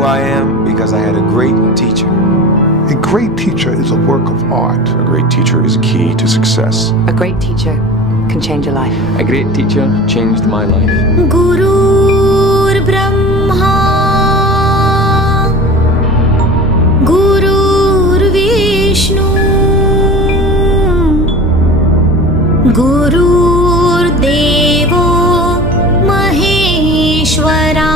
who I am because I had a great teacher. A great teacher is a work of art. A great teacher is key to success. A great teacher can change a life. A great teacher changed my life. Gurur Brahma, Gurur Vishnu, Gurur Devo Maheshwara.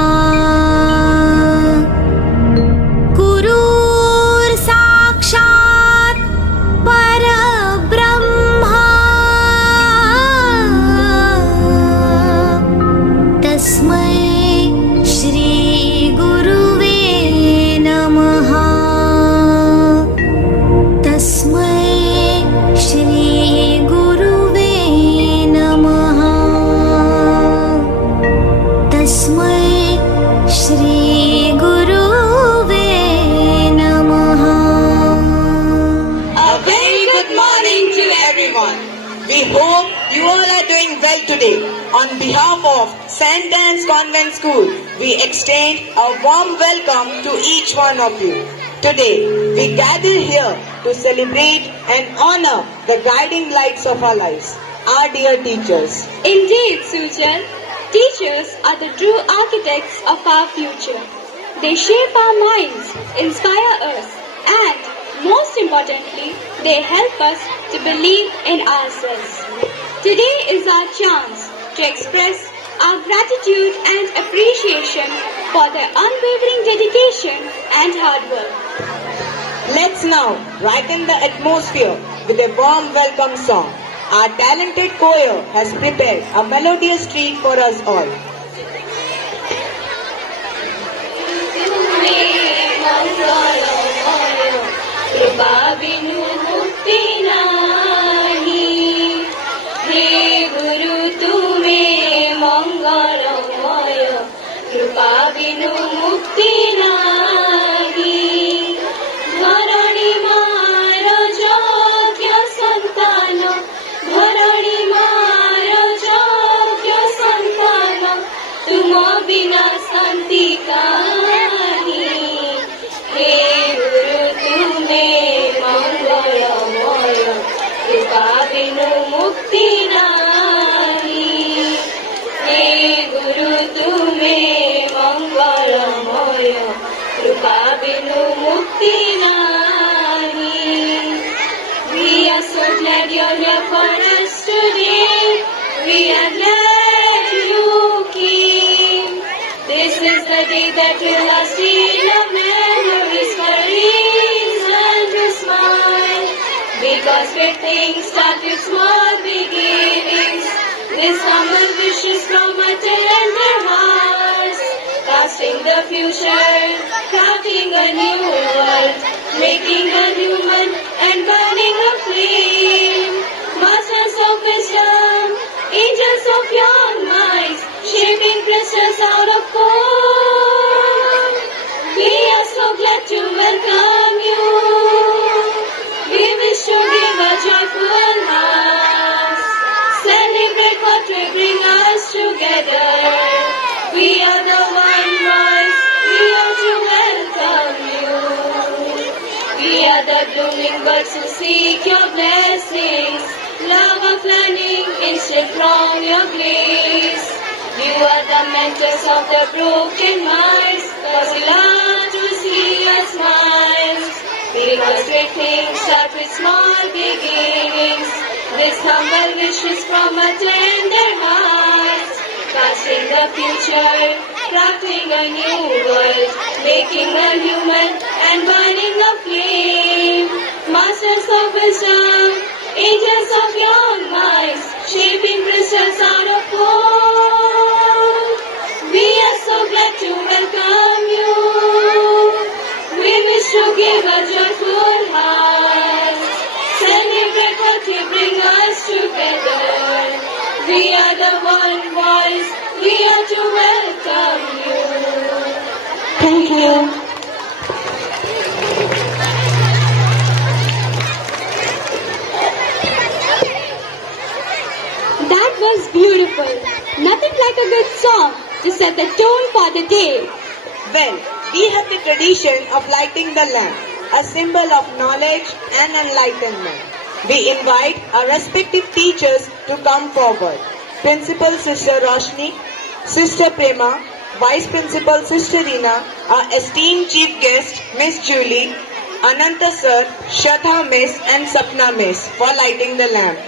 Today, on behalf of St. Anne's Convent School, we extend a warm welcome to each one of you. Today, we gather here to celebrate and honor the guiding lights of our lives, our dear teachers. Indeed, Sujan, teachers are the true architects of our future. They shape our minds, inspire us, and most importantly, they help us to believe in ourselves. Today is our chance to express our gratitude and appreciation for their unwavering dedication and hard work. Let's now brighten the atmosphere with a warm welcome song. Our talented choir has prepared a melodious treat for us all. We are so glad you're here for us today. We are glad you came. This is the day that will last in our memories for reason to smile. Because great things start with small beginnings. This humble wish is from our tender hearts. Casting the future, crafting a new world, making a human and burning a flame. Masters of wisdom, angels of young minds, shaping crystals out of gold. We are so glad to welcome you. We wish to give a joyful heart. Celebrate what will bring us together. We are the one voice, we are to welcome you. We are the blooming birds who seek your blessings. Love of learning instead from your grace. You are the mentors of the broken minds, cause we love to see your smiles. Because great things start with small beginnings. This humble wish is from a tender heart. Casting the future, crafting a new world, making a human and burning a flame. Masters of wisdom, angels of young minds, shaping crystals out of gold. We are so glad to welcome you. We wish to give a joyful heart. Celebrate what will bring us together. We are the one voice, we are to welcome you. Thank you. That was beautiful. Nothing like a good song to set the tone for the day. Well, we have the tradition of lighting the lamp, a symbol of knowledge and enlightenment. We invite our respective teachers to come forward. Principal Sister Roshni, Sister Prema, Vice Principal Sister Reena, our esteemed Chief Guest Miss Julie, Ananta Sir, Shraddha Miss and Sapna Miss for lighting the lamp.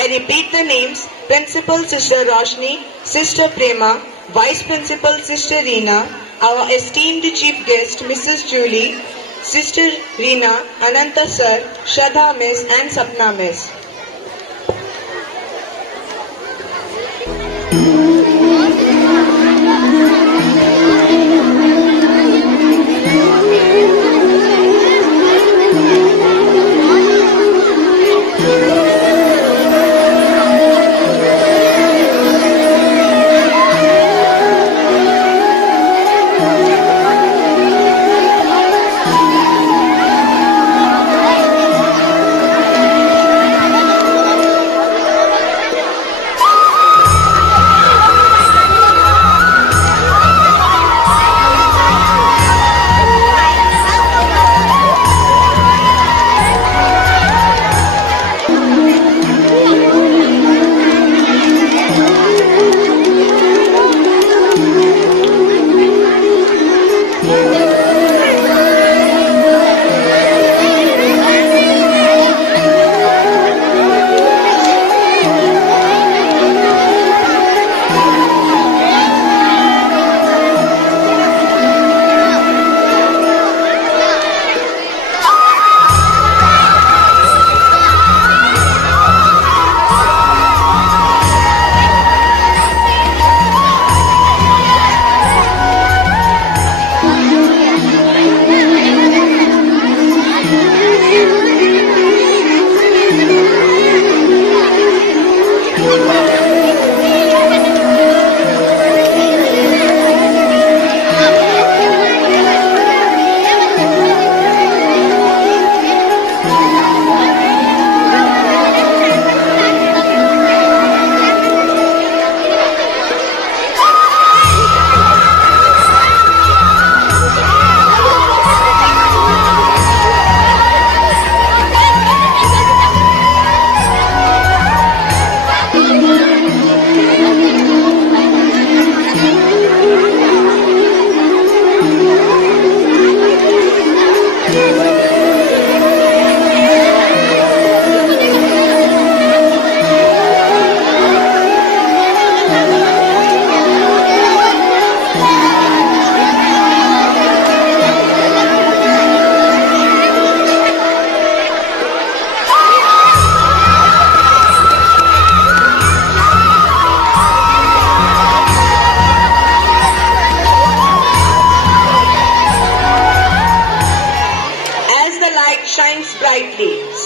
I repeat the names: Principal Sister Roshni, Sister Prema, Vice Principal Sister Reena, our esteemed Chief Guest Mrs. Julie, Sister Reena, Ananta Sir, Shraddha Miss and Sapna Miss.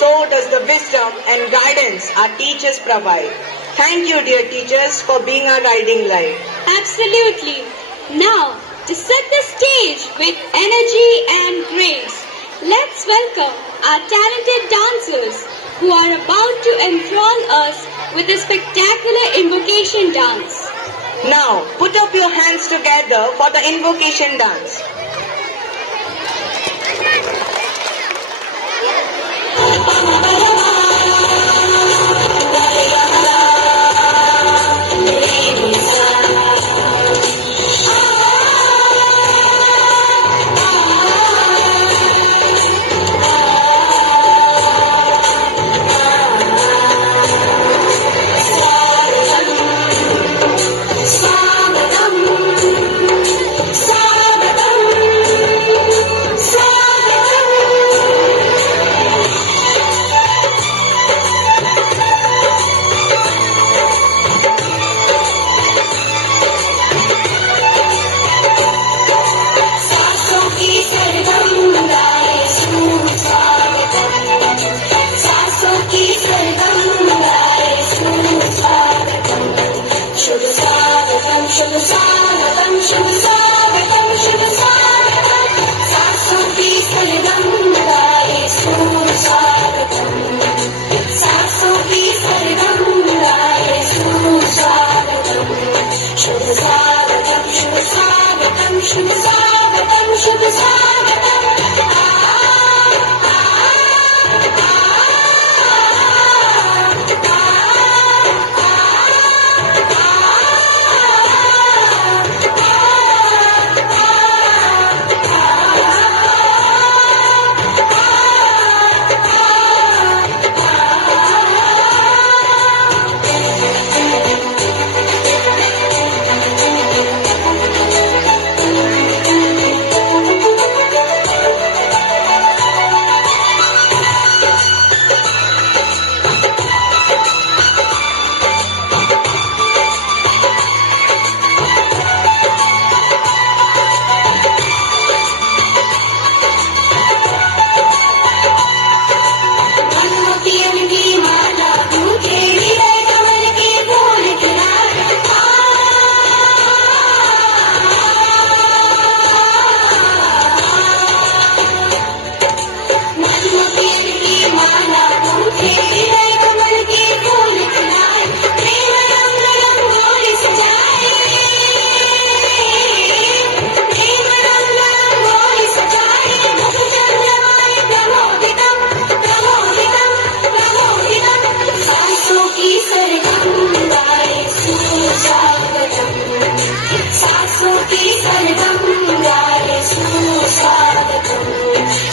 So does the wisdom and guidance our teachers provide. Thank you, dear teachers, for being our guiding light. Absolutely. Now, to set the stage with energy and grace, let's welcome our talented dancers who are about to enthrall us with a spectacular invocation dance. Now, put up your hands together for the invocation dance. Swamatam,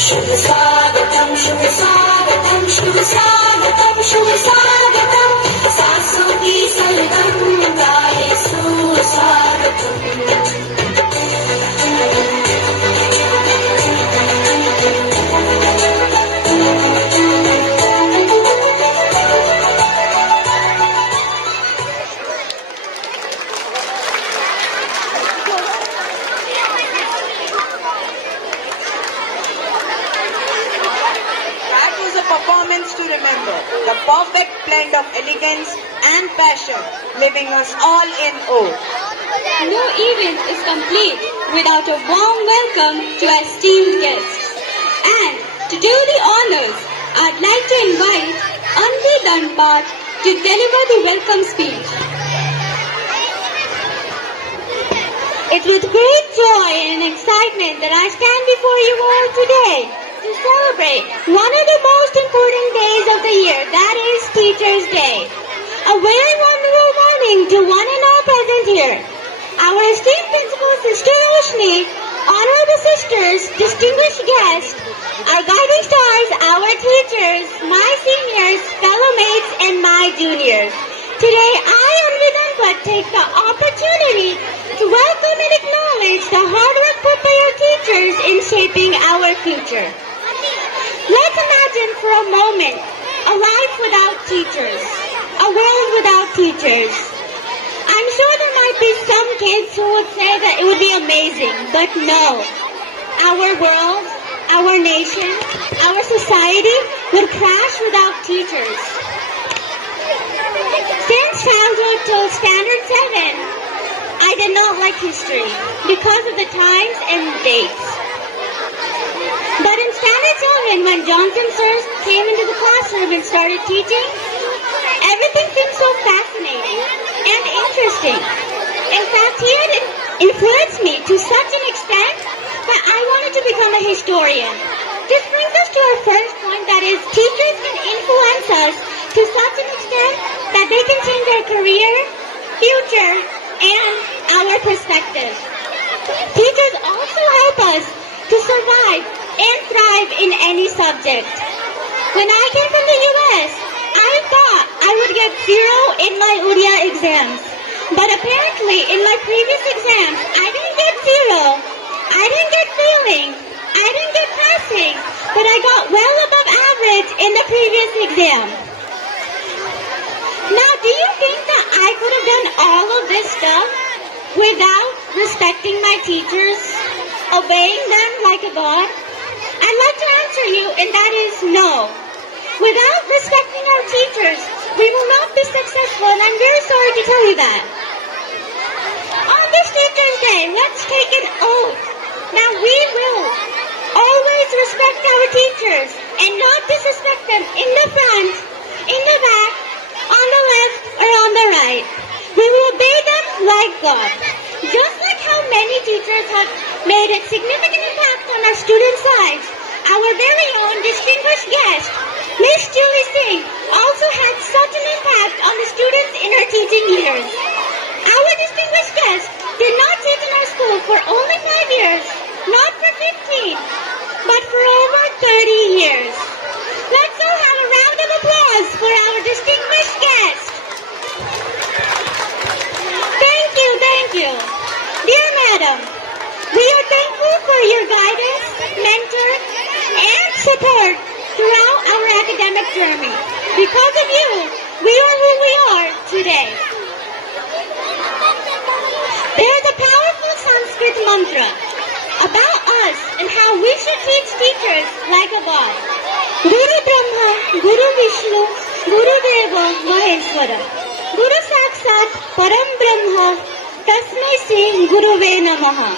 शुभ स्वागतम शुभ स्वागतम शुभ स्वागतम शुभ स्वागतम सासों की सरगम गाए सुस्वागतम Performance to remember, the perfect blend of elegance and passion, leaving us all in awe. No event is complete without a warm welcome to our esteemed guests. And to do the honors, I'd like to invite Anvi Danpat to deliver the welcome speech. It's with great joy and excitement that I stand before you all today to celebrate one of the most important days of the year, that is Teachers' Day. A very wonderful morning to one and all present here. Our esteemed principal, Sister Roshni, honorable sisters, distinguished guests, our guiding stars, our teachers, my seniors, fellow mates, and my juniors. Today, I, Anvi Danpat, take the opportunity to welcome and acknowledge the hard work put by our teachers in shaping our future. Let's imagine for a moment a life without teachers, a world without teachers. I'm sure there might be some kids who would say that it would be amazing, but no. Our world, our nation, our society would crash without teachers. Since childhood till standard 7, I did not like history because of the times and dates. But in standard 7, when Johnson Sir came into the classroom and started teaching, everything seemed so fascinating and interesting. In fact, he had influenced me to such an extent that I wanted to become a historian. This brings us to our first point, that is, teachers can influence us to such an extent that they can change our career, future, and our perspective. Teachers also help us to survive and thrive in any subject. When I came from the US, I thought I would get 0 in my Odia exams. But apparently in my previous exams, I didn't get 0. I didn't get failing. I didn't get passing. But I got well above average in the previous exam. Now, do you think that I could have done all of this stuff without respecting my teachers, obeying them like a god? I'd like to answer you, and that is no. Without respecting our teachers, we will not be successful, and I'm very sorry to tell you that. On this Teachers' Day, let's take an oath. Now, we will always respect our teachers and not disrespect them in the front, in the back, on the left, or on the right. We will obey them like God. Just like how many teachers have made a significant impact on our students' lives, our very own distinguished guest, Miss Julie Singh, also had such an impact on the students in her teaching years. Our distinguished guest did not teach in our school for only 5 years, not for 15, but for over 30 years. Let's all have a round of applause for our distinguished guest. Thank you. Dear Madam, we are thankful for your guidance, mentor, and support throughout our academic journey. Because of you, we are who we are today. There is a powerful Sanskrit mantra about us and how we should teach teachers like a god. Guru Brahma, Guru Vishnu, Guru Deva Maheshwara. Guru Sakshat Param Brahma, Tasmai Sri Guruve Namaha.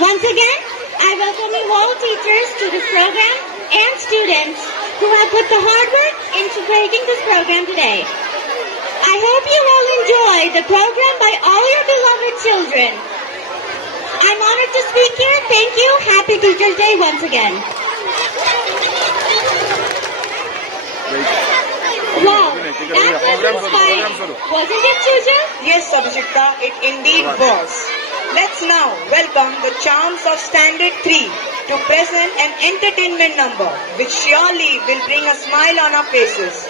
Once again, I welcome you all teachers to this program and students who have put the hard work into creating this program today. I hope you all enjoy the program by all your beloved children. I'm honored to speak here. Thank you. Happy Teachers' Day once again. Wow, that was inspiring. Wasn't it, Chuja? Yes, Abhishekta, it indeed was. Let's now welcome the charms of Standard 3 to present an entertainment number which surely will bring a smile on our faces.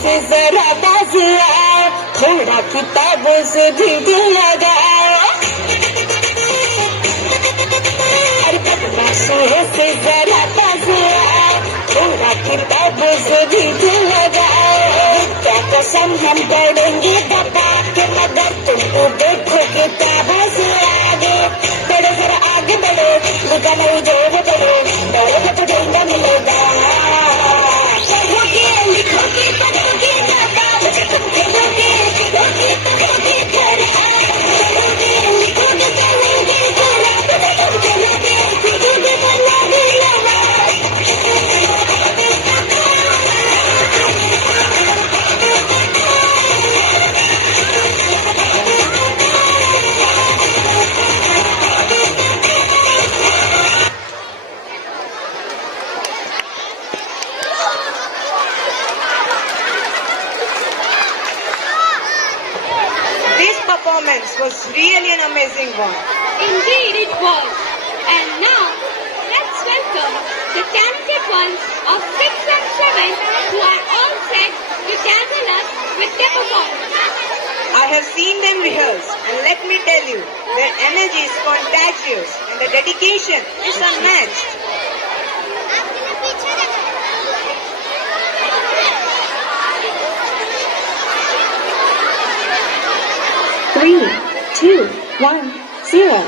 से जरा बाज आओ, थोड़ा किताबों से ढीठ लगाओ। अरे बदमाशों से जरा बाज आओ, थोड़ा किताबों से ढीठ लगाओ। क्या कसम हम पढ़ेंगे दबा के, मगर तुमको देखो किताबों से आगे बढ़ो, जरा आगे बढ़ो, लिखा नहीं जो वो बढ़ो, बढ़ो तो झंडा मिलेगा। Was really an amazing one. Indeed it was. And now, let's welcome the talented ones of 6th and 7th who are all set to dazzle us with their performance. I have seen them rehearse, and let me tell you, their energy is contagious and the dedication is unmatched. Three, 2, 1, 0.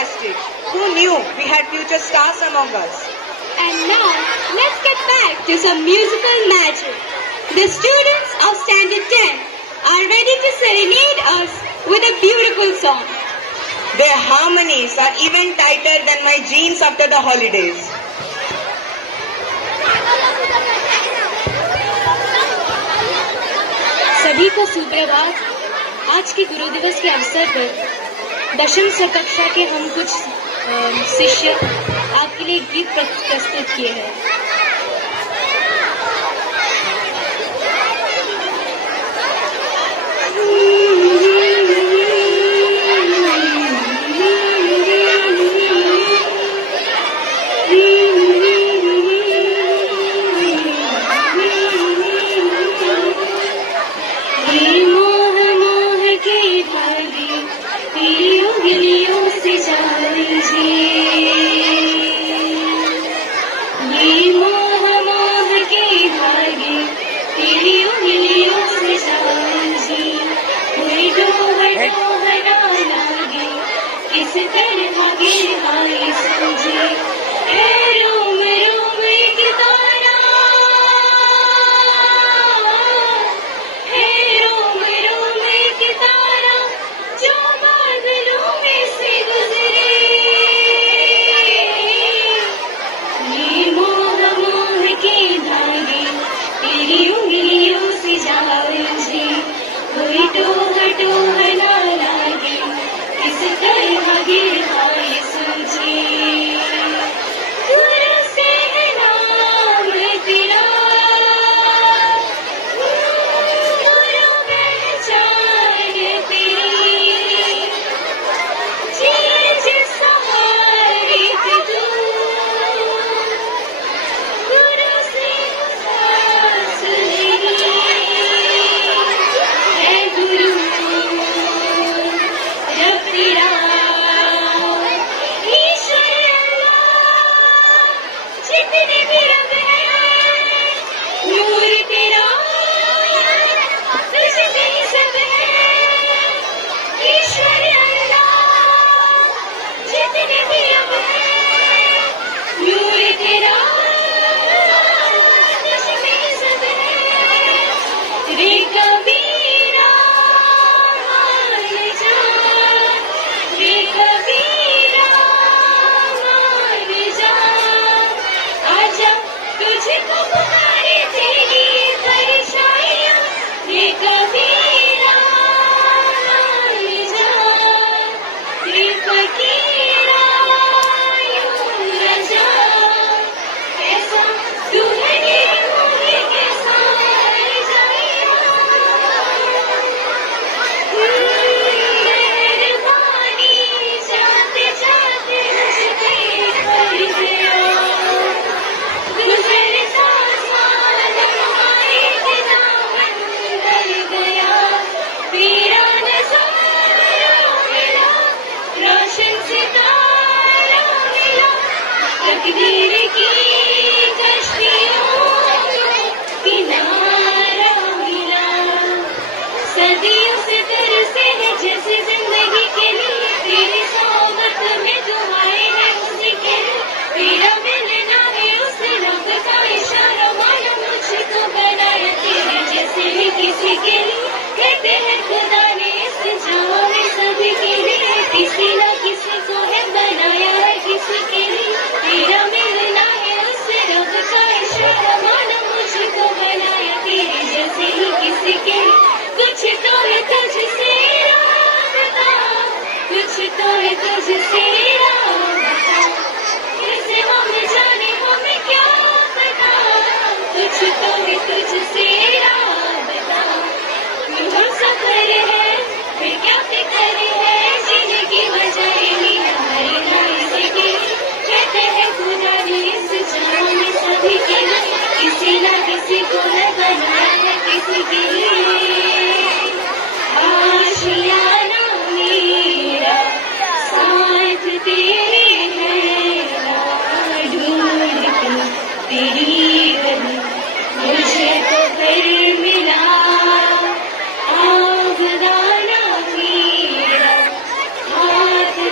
fantastic. Who knew we had future stars among us? And now, let's get back to some musical magic. The students of Standard 10 are ready to serenade us with a beautiful song. Their harmonies are even tighter than my jeans after the holidays. सभी को सुप्रभात। आज के गुरु दिवस के अवसर पर दशम कक्षा के हम कुछ शिष्य आपके लिए गीत प्रस्तुत किए हैं।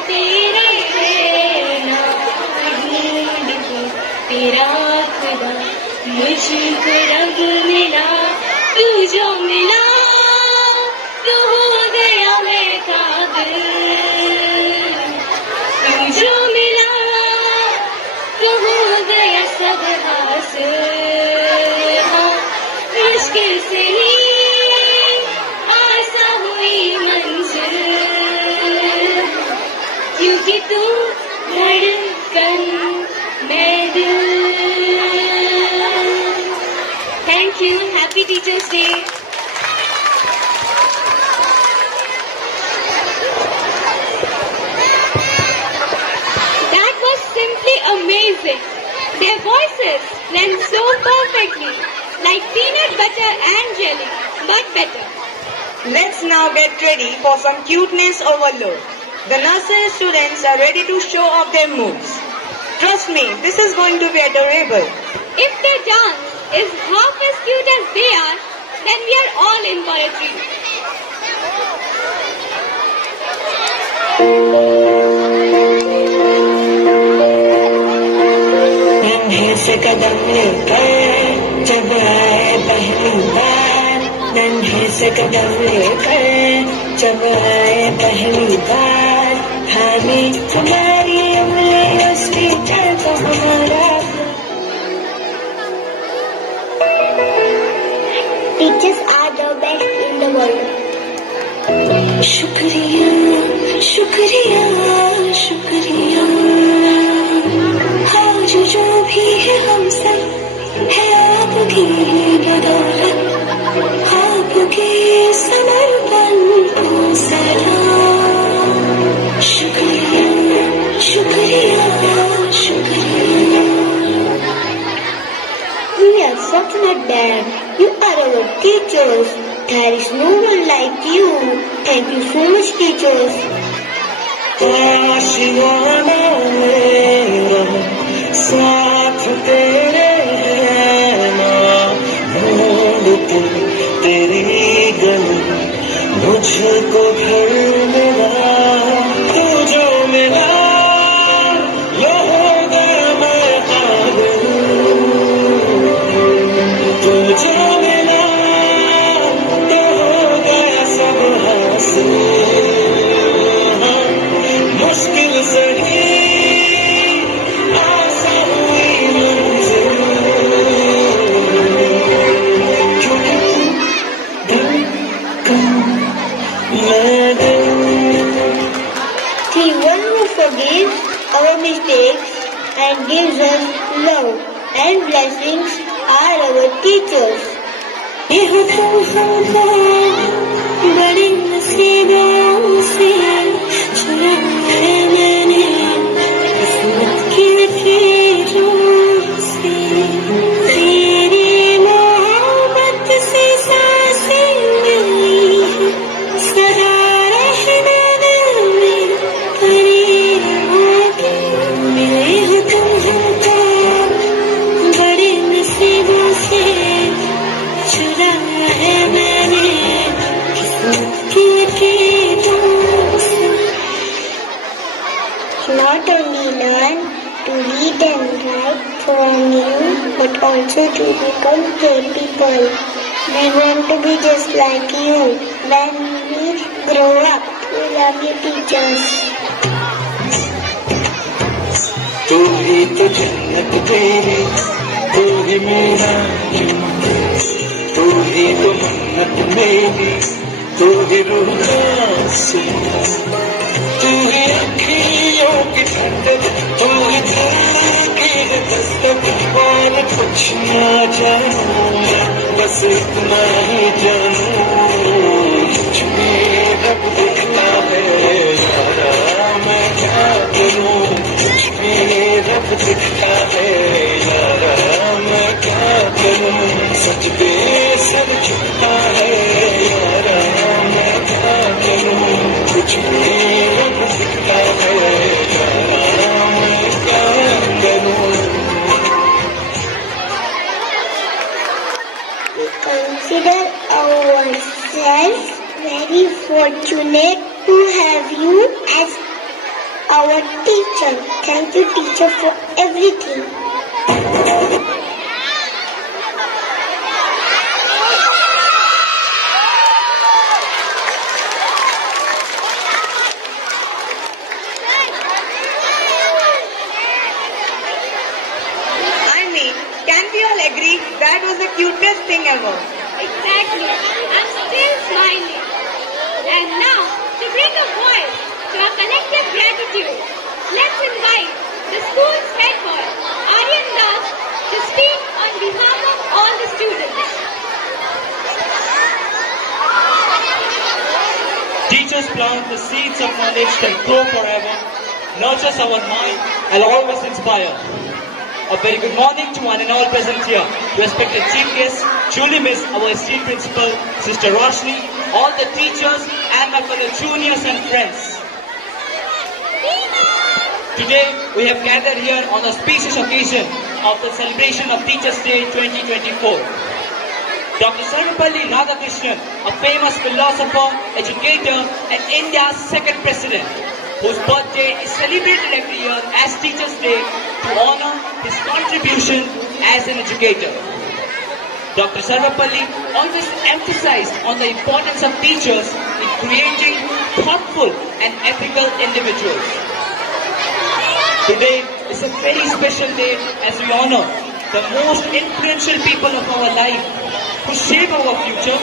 तेरे तुझको रंग मिला, तू जो मिला तो हो गया मैं काबिल, तू जो मिला तो हो गया सब हासिल। हाँ, मुश्किल से ही आसा हुई मंजिल, क्योंकि तू धड़कन मैं दिल। Thank you. Happy Teachers Day. That was simply amazing. Their voices blend so perfectly, like peanut butter and jelly, but better. Let's now get ready for some cuteness overload. The nursery students are ready to show off their moves. Trust me, this is going to be adorable. If their dance is half as cute as they are, then we are all in for a treat. नन्हे से कदम लेकर जब आए पहली बार, नन्हे से कदम लेकर जब आए पहली बार, थामी तुम्हारी उंगली उस टीचर को हमारा। Teachers are the best in the world. शुक्रिया शुक्रिया शुक्रिया, आज जो भी है हम सब है आपकी बदौलत, आपके समर्पण को सलाम। शुक्रिया शुक्रिया शुक्रिया। We are fortunate that you are our teachers. There is no one like you. Thank you so much, teachers. आशियाना मेरा साथ तेरे है माँ, ढूंढते तेरी गली मुझको घर मिला, तू जो मिला लो हो गया मैं काबिल, तू जो मिला तो हो गया सब हासिल। मुश्किल से ही आसा हुई मंजिल, क्योंकि तू धड़कन मैं दिल। The one who forgives our mistakes and gives us love and blessings are our teachers. ये हुक्म हमको बड़े नसीबों से चुराए मैंने, किस्मत की लकीरों से, तेरी मोहब्बत से सांसें मिली हैं, सदा रहने दिल में करीब होके। मिले हो तुम हमको बड़े नसीबों से चुराया है मैंने, किस्मत की लकीरों से। Not only learn to read and write from you, but also to become great people. We want to be just like you. When we grow up, we love you, teachers. तू ही तो जन्नत तेरी, तू ही मेरा जन्नत, तू ही तो मन्नत मेरी, तू ही रूह का सुकून, तू ही अखियों की ठंडक, तू ही दिल की दस्तक, और कुछ ना जानूं मैं, बस इतना ही जानूं, तुझ में रब दिखता है यारा, मैं क्या करूं, तुझ में रब दिखता है यारा, मैं क्या करूं, सच पे सब झुकता है यारा, मैं क्या करूं, तुझ में रब दिखता है यारा, मैं क्या करूं। We consider ourselves very fortunate to have you as our teacher. Thank you, teacher, for everything. smiling ever. Exactly. I'm still smiling. And now, to bring a voice to our collective gratitude, let's invite the school's head boy, Aryan Das, to speak on behalf of all the students. Teachers plant the seeds of knowledge that grow forever, nurtures our mind, and always inspire. A very good morning to one and all present here. Respected chief guests, truly miss our esteemed principal, Sister Roshni, all the teachers, and my fellow juniors and friends. Today, we have gathered here on the auspicious occasion of the celebration of Teachers' Day 2024. Dr. Sarvepalli Radhakrishnan, a famous philosopher, educator, and India's second president, whose birthday is celebrated every year as Teachers' Day to honor his contribution as an educator. Dr. Sarvepalli always emphasized on the importance of teachers in creating thoughtful and ethical individuals. Today is a very special day as we honor the most influential people of our life, who shape our future,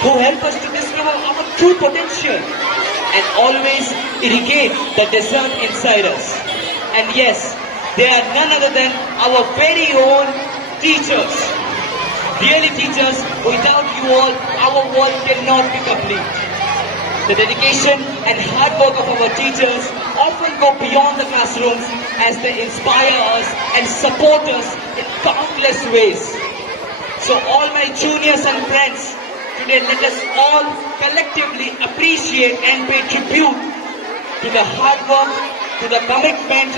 who help us to discover our true potential and always irrigate the desert inside us. And yes, they are none other than our very own teachers. Really teachers, without you all, our world cannot be complete. The dedication and hard work of our teachers often go beyond the classrooms as they inspire us and support us in countless ways. So all my juniors and friends, today let us all collectively appreciate and pay tribute to the hard work, to the commitment,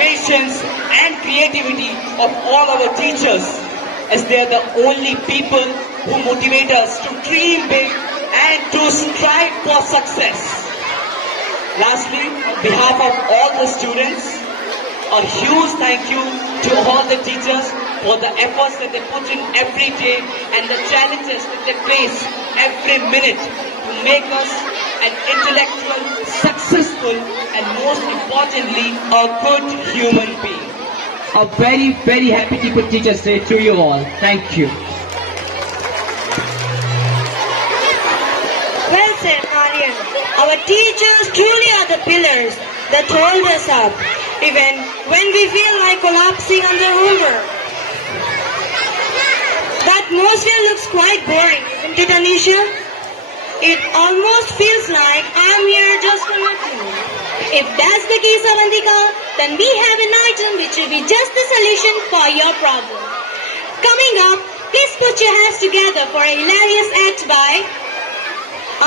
patience and creativity of all our teachers, as they are the only people who motivate us to dream big and to strive for success. Lastly, on behalf of all the students, a huge thank you to all the teachers for the efforts that they put in every day and the challenges that they face every minute to make us an intellectual, successful, and most importantly, a good human being. A very, very happy Teachers' Day to you all. Thank you. Well said, Aryan. Our teachers truly are the pillars that hold us up, even when we feel like collapsing under homework. The atmosphere looks quite boring, isn't it, Anisha? It almost feels like I'm here just for nothing. If that's the case, Avantika, then we have an item which will be just the solution for your problem. Coming up, please put your hands together for a hilarious act by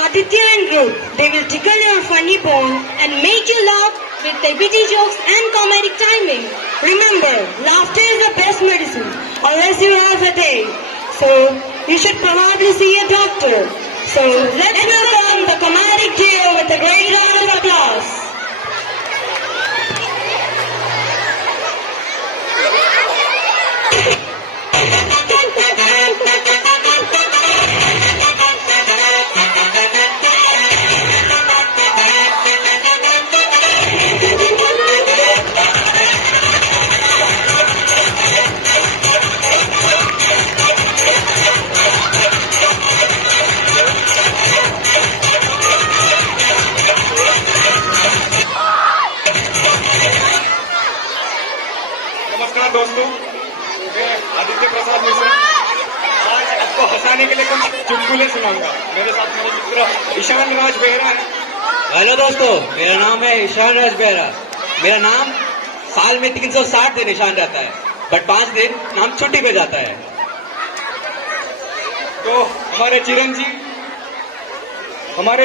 Aditya and Group. They will tickle your funny bone and make you laugh with their witty jokes and comedic timing. Remember, laughter is the best medicine, unless you have a day. So, you should probably see a doctor. So, let's welcome the comedic duo with a great round of applause. नमस्कार दोस्तों, मैं आदित्य प्रसाद मिश्रा आज आपको हंसाने के लिए कुछ चुटकुले सुनाऊंगा। मेरे साथ मेरे मित्र ईशान राज बेहरा है। हेलो दोस्तों, मेरा नाम है ईशान राज बेहरा। मेरा नाम साल में 360 दिन ईशान रहता है, बट 5 दिन नाम छुट्टी पे जाता है। तो हमारे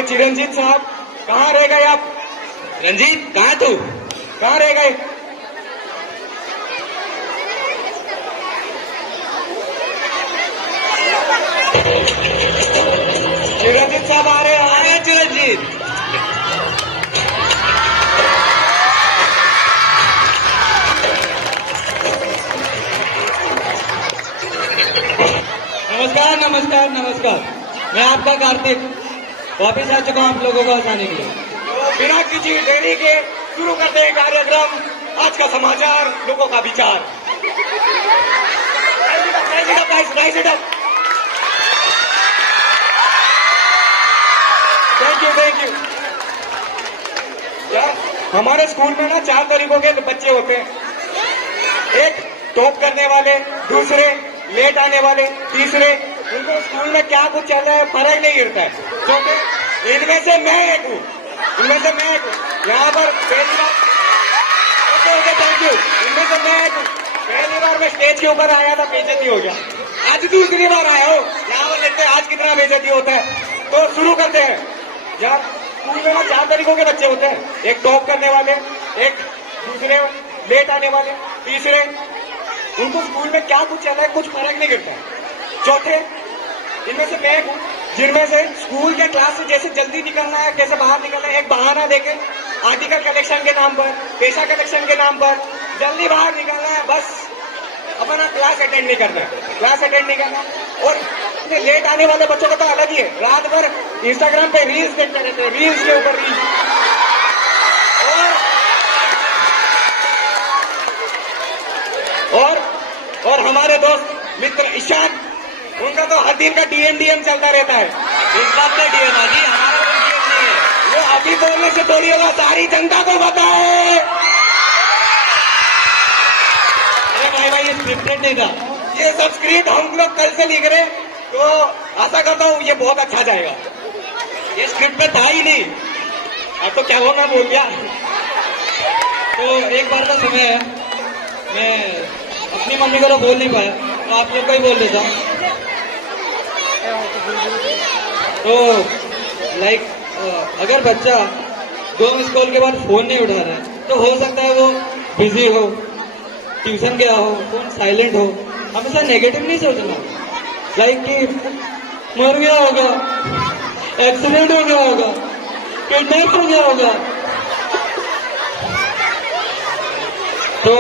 चिरंजीत साहब कहाँ रह गए आप? रंजीत, कहाँ तू? कहाँ रह गए? चिरंजीत साहब आ रहे हैं। चिरंजीत, नमस्कार नमस्कार नमस्कार, मैं आपका कार्तिक वापिस आ चुका हूँ आप लोगों को हंसाने के लिए। तो बिना किसी देरी के शुरू करते हैं कार्यक्रम। आज का समाचार, लोगों का विचार। हमारे स्कूल में ना 4 तरीकों के बच्चे होते हैं। एक टॉप करने वाले, दूसरे लेट आने वाले, तीसरे उनको स्कूल में क्या कुछ चल रहा है फर्क नहीं गिरता है। चौथे इनमें से मैं एक हूँ, इनमें से मैं एक हूँ। यहाँ पर पहली बार थैंक यू, इनमें से मैं एक हूँ। पहली बार मैं स्टेज के ऊपर आया था, बेइज्जती हो गया। आज दूसरी बार आया हो, यहाँ पर देखते हैं आज कितना बेइज्जती होता है। तो शुरू करते हैं। यार स्कूल में ना 4 तरीकों के बच्चे होते हैं। एक टॉप करने वाले, एक दूसरे लेट आने वाले, तीसरे उनको स्कूल में क्या कुछ चल रहा है कुछ फर्क नहीं गिरता है। चौथे इनमें से मैं हूँ, जिनमें से स्कूल के क्लास से जैसे जल्दी निकलना है, कैसे बाहर निकलना है, एक बहाना देके आर्टिकल कलेक्शन के नाम पर, पेशा कलेक्शन के नाम पर जल्दी बाहर निकलना है, बस अपना क्लास अटेंड नहीं करना है, क्लास अटेंड नहीं करना। और लेट आने वाले बच्चों का तो अलग ही है, रात भर इंस्टाग्राम पे रील्स देखते रहते हैं, रील्स के ऊपर रील्स। और हमारे दोस्त मित्र ईशान, उनका तो हर दिन का डीएम चलता रहता है। इस बात का डीएम आदि हमारा कोई डीएम नहीं है। वो अभी बोलने से थोड़ी होगा, सारी जनता को पता है। अरे भाई ये स्क्रिप्टेड नहीं था, ये सब स्क्रिप्ट हम लोग कल से लिख रहे, तो आशा करता हूँ ये बहुत अच्छा जाएगा। ये स्क्रिप्ट में था ही नहीं। अब तो क्या हुआ, मैं बोल गया। तो एक बार का समय है, मैं अपनी मम्मी को तो बोल नहीं पाया, तो आप लोग को ही बोल देता हूँ। तो लाइक अगर बच्चा 2 मिस कॉल के बाद फोन नहीं उठा रहा है, तो हो सकता है वो बिजी हो, ट्यूशन गया हो, फोन साइलेंट हो। हमेशा नेगेटिव नहीं सोचना, लाइक कि मर गया होगा, एक्सीडेंट हो गया होगा, किडनैप हो गया होगा। तो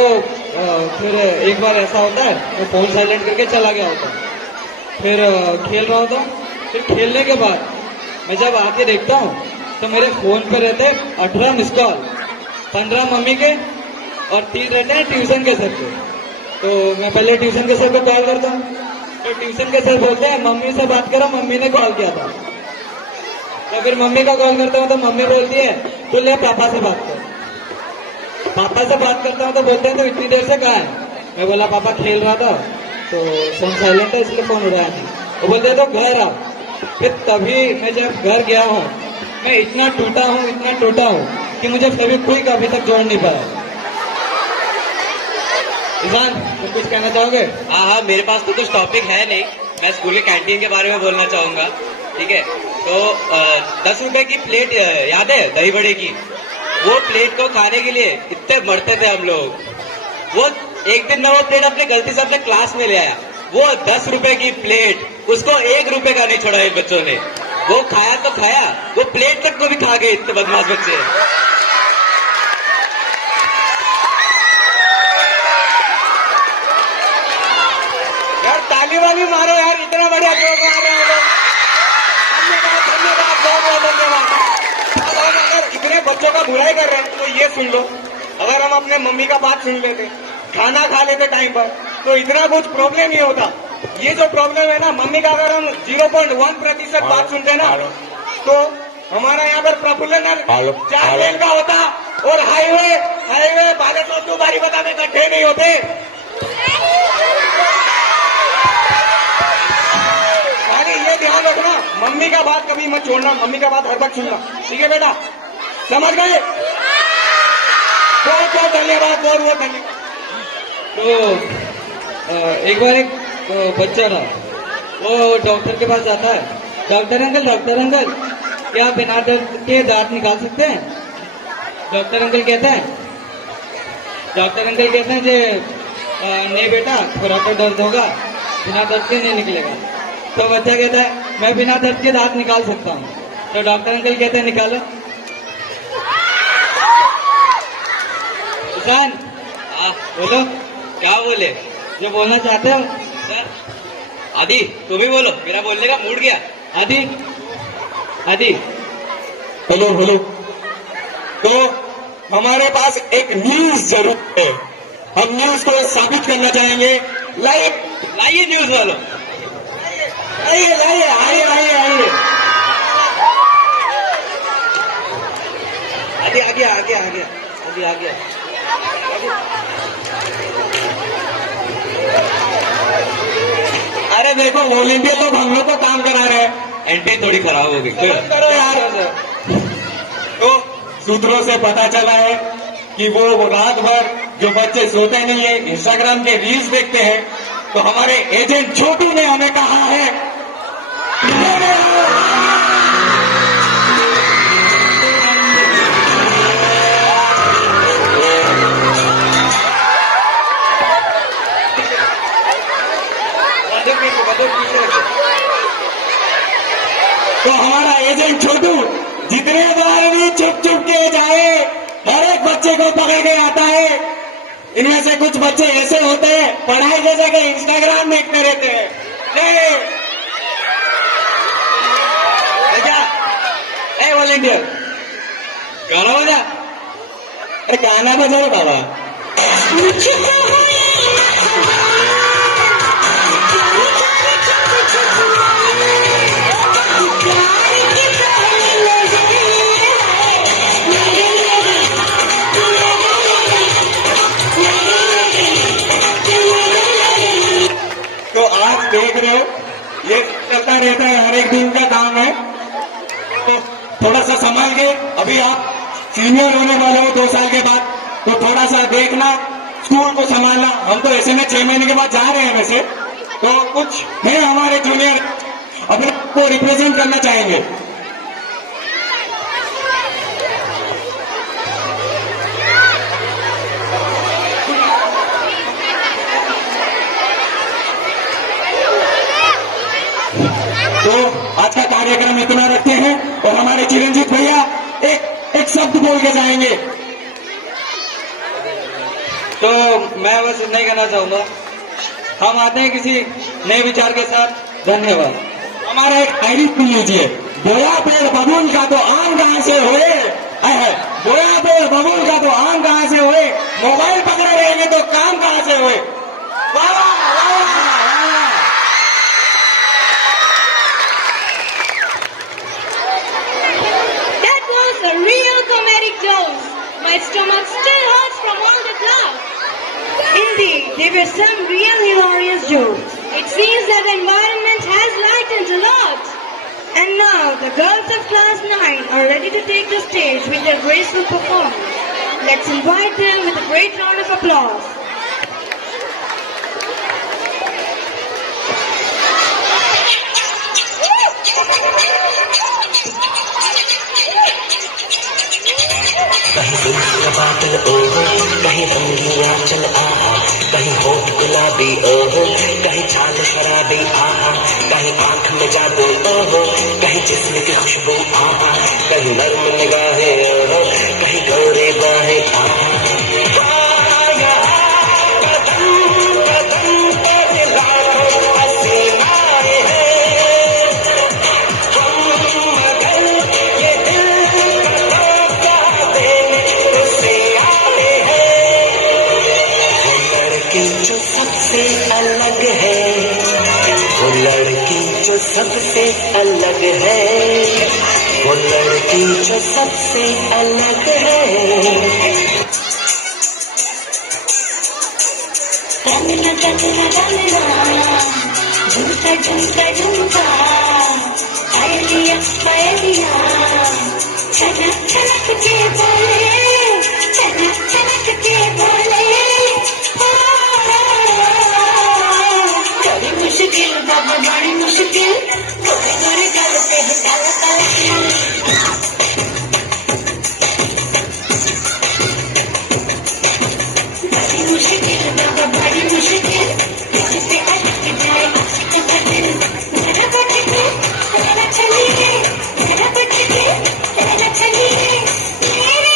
फिर एक बार ऐसा होता है, मैं फोन साइलेंट करके चला गया होता हूँ, फिर खेल रहा होता हूँ। फिर खेलने के बाद मैं जब आके देखता हूँ तो मेरे फोन पे रहते 18 मिस कॉल, 15 मम्मी के और 3 रहते हैं ट्यूशन के सर पे। तो मैं पहले ट्यूशन के सर को कॉल करता हूँ, तो ट्यूशन के सर बोलते हैं मम्मी से बात करो, मम्मी ने कॉल किया था। तो फिर मम्मी का कॉल करता हूँ तो मम्मी बोलती है तू ले पापा से बात कर। पापा से बात करता हूँ तो बोलते हैं तो इतनी देर से कहाँ है। मैं बोला पापा खेल रहा था, तो फोन साइलेंट है इसलिए फोन उठाया नहीं। वो बोलते हैं तो घर आओ। फिर तभी मैं जब घर गया हूँ, मैं इतना टूटा हूँ कि मुझे फेविक्विक अभी तक जोड़ नहीं पाया। ईशान, तुम कुछ कहना चाहोगे? हाँ, मेरे पास तो कुछ टॉपिक है नहीं, मैं स्कूल के कैंटीन के बारे में बोलना चाहूंगा। ठीक है, तो 10 रुपए की प्लेट याद है दही बड़े की? वो प्लेट को खाने के लिए इतने मरते थे हम लोग। वो एक दिन मैं वो प्लेट अपने गलती से अपने क्लास में ले आया, वो 10 रुपए की प्लेट, उसको 1 रुपए का नहीं छोड़ा इन बच्चों ने। वो खाया तो खाया, वो प्लेट तक को भी खा गए इतने बदमाश बच्चे। यार ताली वाली मारो यार, इतना बढ़िया जोक मार रहे हैं लोग। धन्यवाद, बहुत बहुत धन्यवाद। अगर इतने बच्चों का बुराई कर रहे हैं तो ये सुन लो, अगर हम अपने मम्मी का बात सुन लेते, खाना खा लेते टाइम पर, तो इतना कुछ प्रॉब्लम नहीं होता। ये जो प्रॉब्लम है ना, मम्मी का अगर हम 0.1% बात सुनते ना, तो हमारा यहाँ पर प्रफुल्ल 4 लेन का होता और हाईवे बालेश्वर तो बारी बता में गड्ढे नहीं होते। ये ध्यान रखना, मम्मी का बात कभी मत छोड़ना, मम्मी का बात हर वक्त सुनना। ठीक है बेटा, समझ गए? बहुत बहुत धन्यवाद, बहुत बहुत धन्यवाद। तो एक बार एक बच्चा था, वो डॉक्टर के पास जाता है। डॉक्टर अंकल क्या आप बिना दर्द के दांत निकाल सकते हैं? डॉक्टर अंकल कहते हैं जे नहीं बेटा, थोड़ा तो दर्द होगा, बिना दर्द के नहीं निकलेगा। तो बच्चा कहता है मैं बिना दर्द के दांत निकाल सकता हूँ। तो डॉक्टर अंकल कहते हैं निकालो। किसान, बोलो क्या बोले? जो बोलना चाहते हो। सर आदि तुम ही बोलो, मेरा बोलने का मूड गया। आदि हेलो। तो हमारे पास एक न्यूज जरूर है, हम न्यूज को साबित करना चाहेंगे। लाइए न्यूज वालों, आइए। आगे अभी आ गया। अरे देखो वॉलेंटियर लोग हम लोग को काम करा रहे हैं। एंट्री थोड़ी खराब हो गई। करो यार। तो सूत्रों से पता चला है कि वो रात भर जो बच्चे सोते नहीं है इंस्टाग्राम के रील्स देखते हैं, तो हमारे एजेंट छोटू ने हमें कहा है तो हमारा एजेंट छोटू जितने बार भी चुप चुप के जाए हर एक बच्चे को पकड़ के आता है। इनमें से कुछ बच्चे ऐसे होते हैं पढ़ाई के जगह इंस्टाग्राम देखते रहते हैं। नहीं क्या ए वॉलेंटियर गाना बजा। अरे गाना बजाओ बाबा। तो आज देख रहे हो ये चलता रहता है, हर एक दिन का काम है। तो थोड़ा सा संभाल के, अभी आप सीनियर होने वाले हो 2 साल के बाद, तो थोड़ा सा देखना, स्कूल को संभालना। हम तो ऐसे में 6 महीने के बाद जा रहे हैं वैसे, तो कुछ है हमारे जूनियर अपने को रिप्रेजेंट करना चाहेंगे। तो आज का कार्यक्रम इतना रखते हैं और हमारे चिरंजीत भैया एक शब्द बोल के जाएंगे। तो मैं बस इतना ही कहना चाहूंगा, हम आते हैं किसी नए विचार के साथ। धन्यवाद। हमारा एक डायरी सुन लीजिए। बोया पेड़ बबूल का तो आम कहां से हुए, बोया पेड़ बबूल का तो आम कहां से हुए, मोबाइल पकड़े रहेंगे तो काम कहां से हुए। वाह वाह वाह। That was a real comedic dose. My stomach still hurts from all the laugh. Indeed, there were some real hilarious jokes. It seems that the environment has lightened a lot. And now, the girls of class 9 are ready to take the stage with their graceful performance. Let's invite them with a great round of applause. कहीं दिल बादल ओहो, कहीं रंगीला चल आहा, कहीं होठ गुलाबी ओहो, कहीं चाल शराबी आहा, कहीं आंख में जादू ओहो, कहीं जिस्म की खुशबू आहा, कहीं नर्म निगाहें ओहो, कहीं गौरे बाहें आहा। सबसे अलग है, वो लड़की जो सबसे अलग है। रंगना रंगना रंगना, झुमका झुमका झुमका, पायलिया पायलिया, चनक चनक के बोले, चनक चनक के बोले। बड़ी मुश्किल बाबा बड़ी मुश्किल, गोरे गोरे करते हैं काला काला। बड़ी मुश्किल बाबा बड़ी मुश्किल, जिससे अटक जाए तो बदल। जरा बच के जरा चलिए, जरा बच के जरा चलिए, मेरे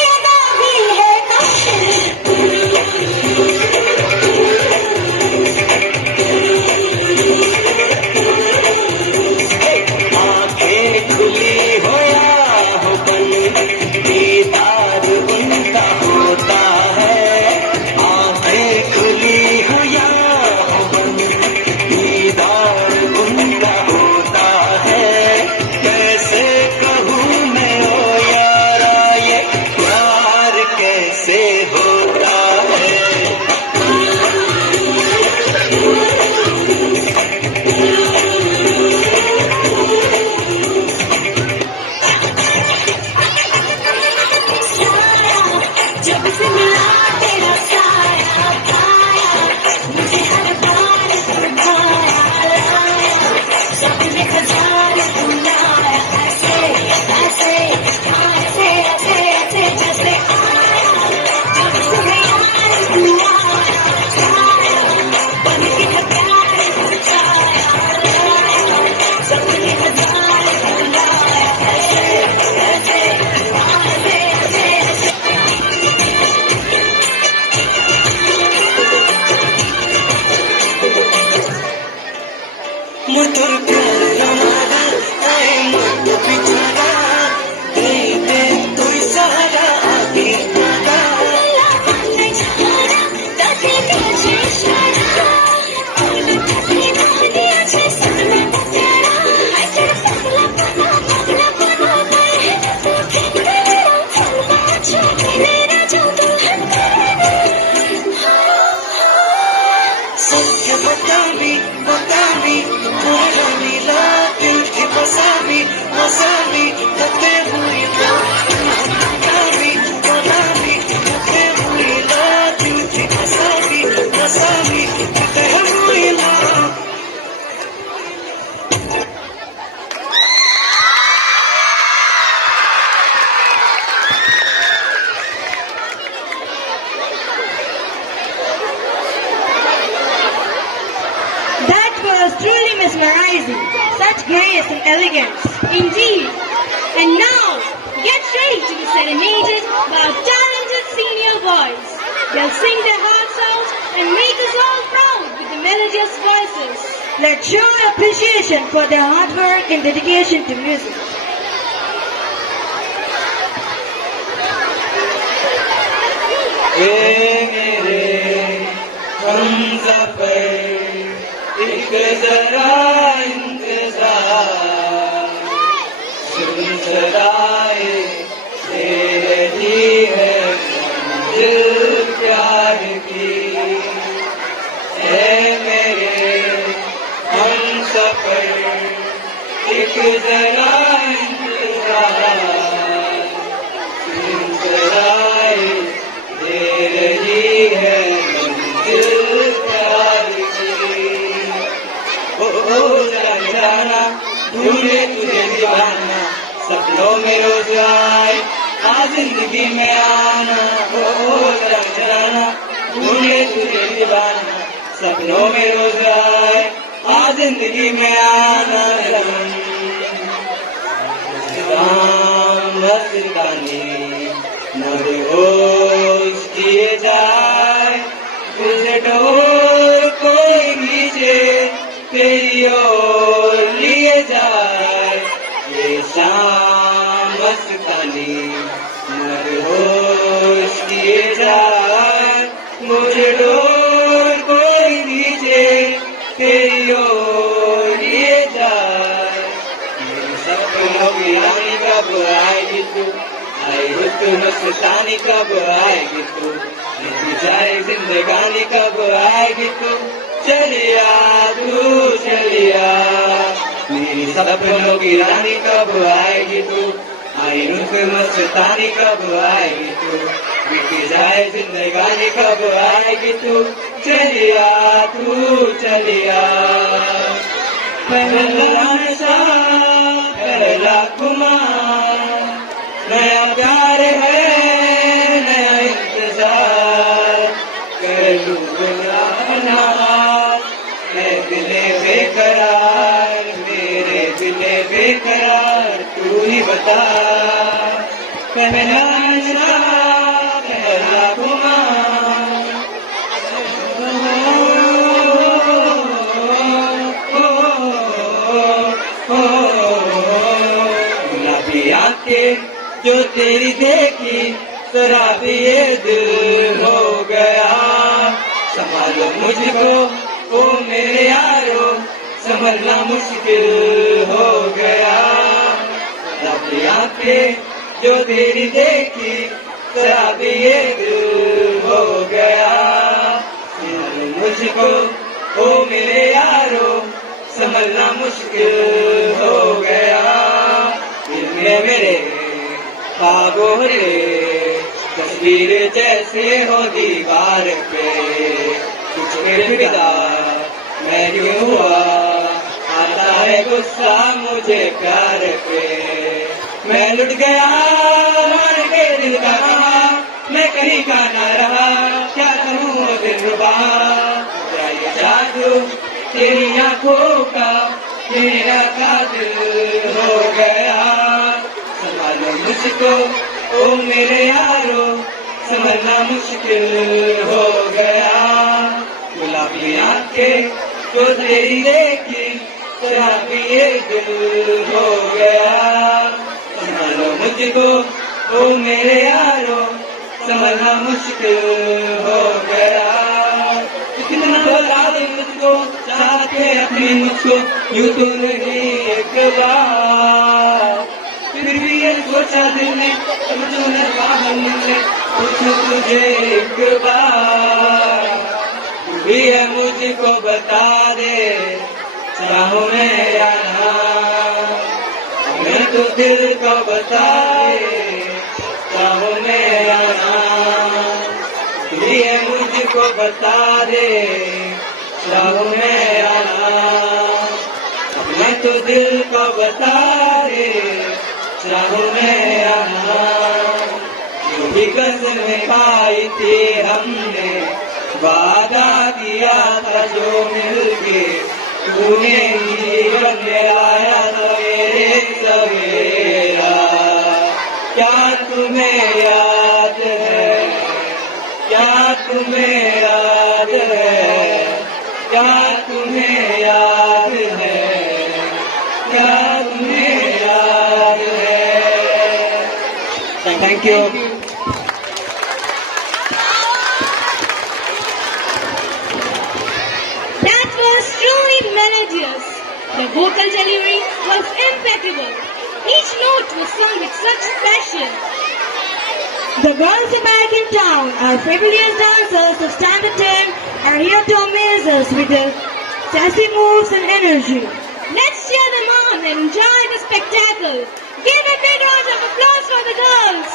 elegance. Indeed. And now, get ready to be serenaded by our talented senior boys. They'll sing their hearts out and make us all proud with the melodious voices. Let's show our appreciation for their hard work and dedication to music. एक जरा इंतजार सुन सदाए दे रही है दिल प्यार की है मेरे हम सफर एक जरा इंतजार सुन सदाए दे रही है दिल प्यार की जाना ढूंढे तुझे दीवाना सपनों में रोज आए आ जिंदगी में आना जाना ढूंढे तुझे दीवाना सपनों में रोज आए आ जिंदगी में आना मस्तानी मदहोश किए जाए तुझे डोर कोई नीचे तेरी ओर लिए जाए ये शाम मस्तानी मदहोश किए जाए मुझे डोर कोई नीचे तेरी ओर लिए जाए मेरे सपनों की रानी कब आएगी तू आई रुत मस्तानी कब आएगी तू मेरी जाए जिंदगानी कब आएगी तू चलिया तू चलिया मेरी सपनों की रानी कब आएगी तू आई रुत मस्तानी कब आएगी तू बीत जाए जिंदगानी कब आएगी तू चलिया तू चलिया पहला नशा पहला खुमार नया प्यार है नया इंतजार कर लूं अपना मैं दिले बेकरार मेरे दिले बेकरार तू ही बता पहला नशा पहला खुमार गुलाबी आंखें जो तेरी देखी शराबी ये दिल हो गया संभालो मुझको ओ मेरे यारो संभलना मुश्किल हो गया गुलाबी आंखें जो तेरी देखी शराबी ये दिल हो गया संभालो मुझको ओ मेरे यारो संभलना मुश्किल हो गया दिल में मेरे ख्वाबों रे तस्वीर जैसे हो दीवार पे कुछ फिदा मैं क्यों हुआ आता है गुस्सा मुझे प्यार पे मैं लुट गया मान के दिल का रहा मैं कहीं का ना रहा क्या करूँ दिल रुबा क्या ये जादू तेरी आंखों का मेरा कातिल हो गया संभालो मुझको ओ मेरे यारो संभलना मुश्किल हो गया गुलाबी आंखें जो तेरी देखी शराबी ये दिल हो गया संभालो मुझको ओ मेरे यारो संभलना मुश्किल हो गया कितना बता दे मुझको चाहते अपनी मुझको यूं तो नहीं एक बार फिर भी ये सोचा दिल ने समझो न बाहर निकले पूछो तुझे एक बार तू भी है मुझको बता दे चाहूं मैं या ना मैं तो दिल को बताए चाहूं मैं या ना तू भी है मुझको बता दे चाहूं मैं या ना मैं तो दिल को बता दे चाहूं मैं या ना जो भी कसमें खाई थी हमने वादा किया था जो मिलके तूने जीवन में आया सवेरे सवेरा, क्या तुम्हें याद है, क्या तुम्हें याद है, क्या तुम्हें याद है, क्या तुम्हें याद है। Thank you. That was truly melodious. The vocal delivery was impeccable. Each note was sung with such passion. The girls back in town, our fabulous dancers of Standard 10, are here to amaze us with their sassy moves and energy. Let's cheer them on and enjoy the spectacle. Give a big round of applause for the girls.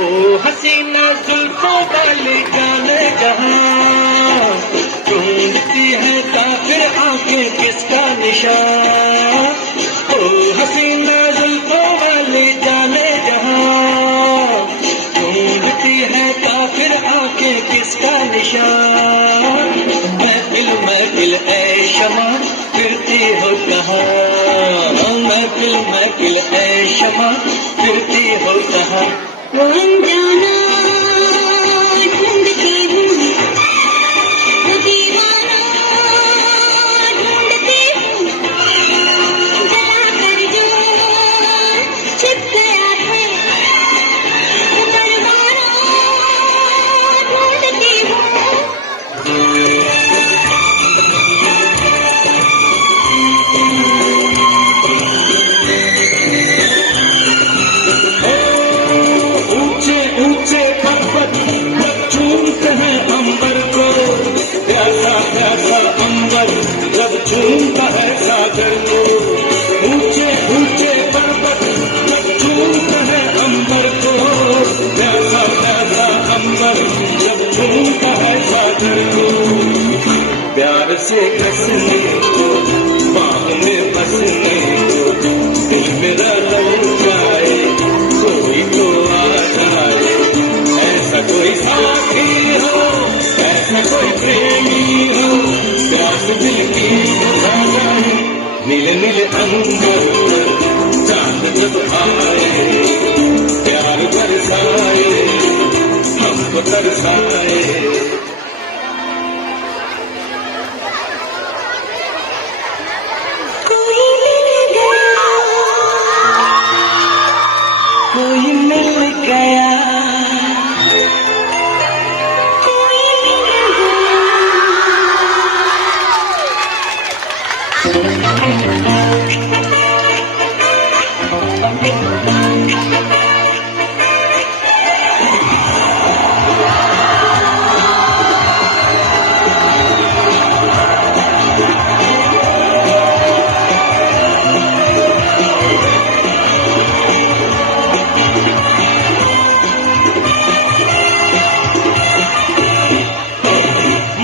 ओ हसीना जुल्फों वाली जाने जहां, ढूंढती है काफिर आंखें किसका निशान। ओ हसीना जुल्फों वाली जाने जहां, ढूंढती है काफिर आंखें किसका निशान। महफिल महफिल ऐ शमा फिरती हो कहाँ, महफिल महफिल ऐ शमा फिरती हो कहाँ। वो अनजाना ढूंढती हूँ, वो दीवाना ढूंढती हूँ, जला कर जो छिप गया है, वो परवाना ढूंढती ऊंचे ऊंचे पर्वत जब चूमते हैं अंबर को, प्यासा प्यासा अंबर जब चूमता है सागर को। ऊंचे ऊंचे पर्वत जब चूमते हैं अंबर को, प्यासा प्यासा अंबर जब चूमता है सागर को। प्यार से कसने को बाह में बसने को, दिल मेरा लग जाए कोई तो आ जाए। ऐसा कोई साथी हो, ऐसा कोई प्रेमी हो, प्यास दिल की बुझा जाए। नीले नीले अंबर चांद जब आए, प्यार बरसाए हमको तरसाए। कोई मिल गया,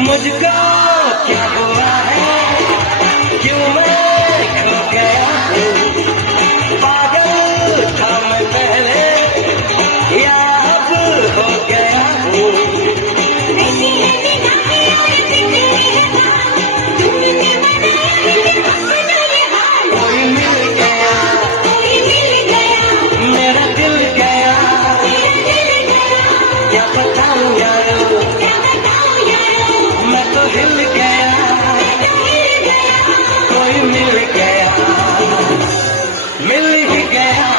मुझको क्या हुआ है, क्यों मैं खो गया हूँ। पागल था मैं पहले या अब हो गया हूँ। कोई मिल गया, मेरा दिल गया, क्या बताऊँ यारो, मैं तो हिल गया। कोई मिल गया, मिल ही गया।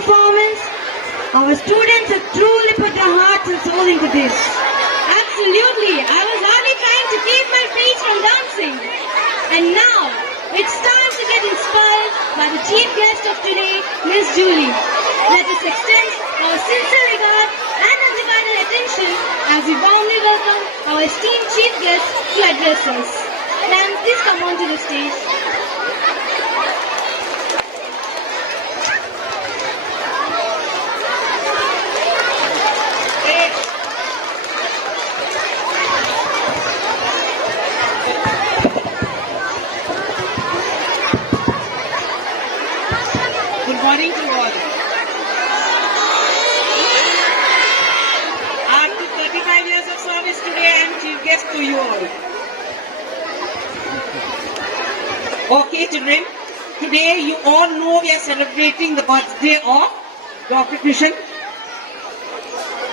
performance. Our students have truly put their hearts and soul into this. Absolutely. I was hardly trying to keep my feet from dancing. And now, it's time to get inspired by the chief guest of today, Miss Julie. Let us extend our sincere regard and undivided attention as we warmly welcome our esteemed chief guest to address us. Ma'am, please come on to the stage. Good morning to all. After 35 years of service today, I am chief guest to you all. Okay, children. Today, you all know we are celebrating the birthday of Dr. Krishan.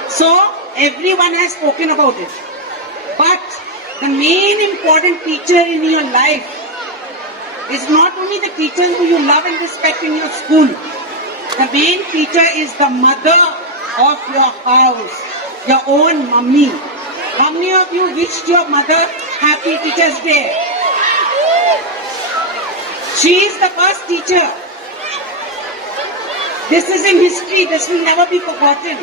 So, everyone has spoken about it. But the main important teacher in your life is not only the teacher who you love and respect in your school. The main teacher is the mother of your house, your own mummy. How many of you wished your mother Happy Teacher's Day? She is the first teacher. This is in history. This will never be forgotten.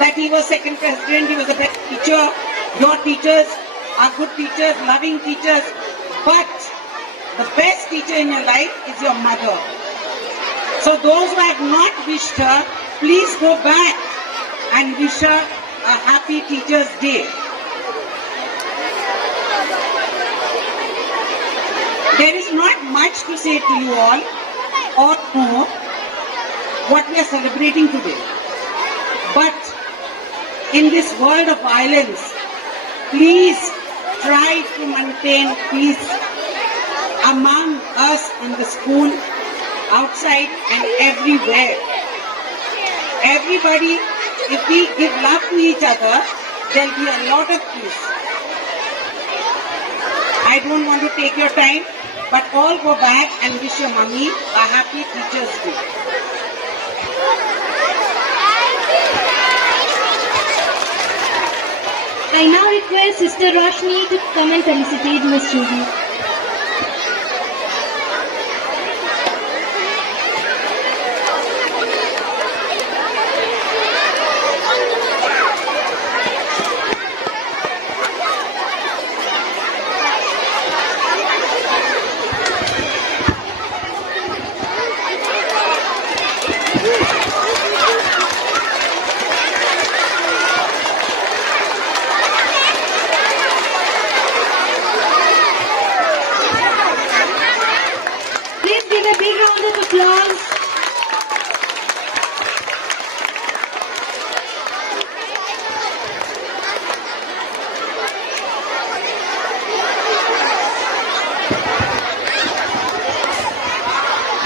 That he was second president, he was the best teacher. Your teachers are good teachers, loving teachers. But the best teacher in your life is your mother. So those who have not wished her, please go back and wish her a Happy Teacher's Day. There is not much to say to you all or know what we are celebrating today. But in this world of violence, please try to maintain peace among us in the school, outside and everywhere. Everybody, if we give love to each other, there will be a lot of peace. I don't want to take your time, but all go back and wish your mummy a Happy Teacher's Day. I now request Sister Roshni to come and felicitate Miss Julie.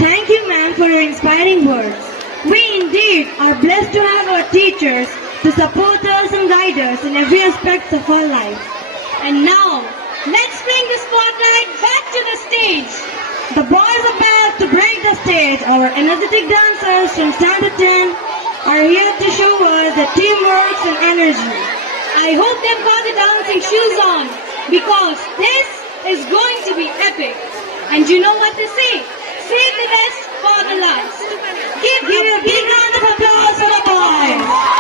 Thank you, ma'am, for your inspiring words. We indeed are blessed to have our teachers to support us and guide us in every aspect of our life. And now, let's bring the spotlight back to the stage. The boys about to break the stage. Our energetic dancers from Standard 10 are here to show us their teamwork and energy. I hope they've got the dancing shoes on, because this is going to be epic. And you know what they say? Save the best for the last. Give a big round of applause for the boys.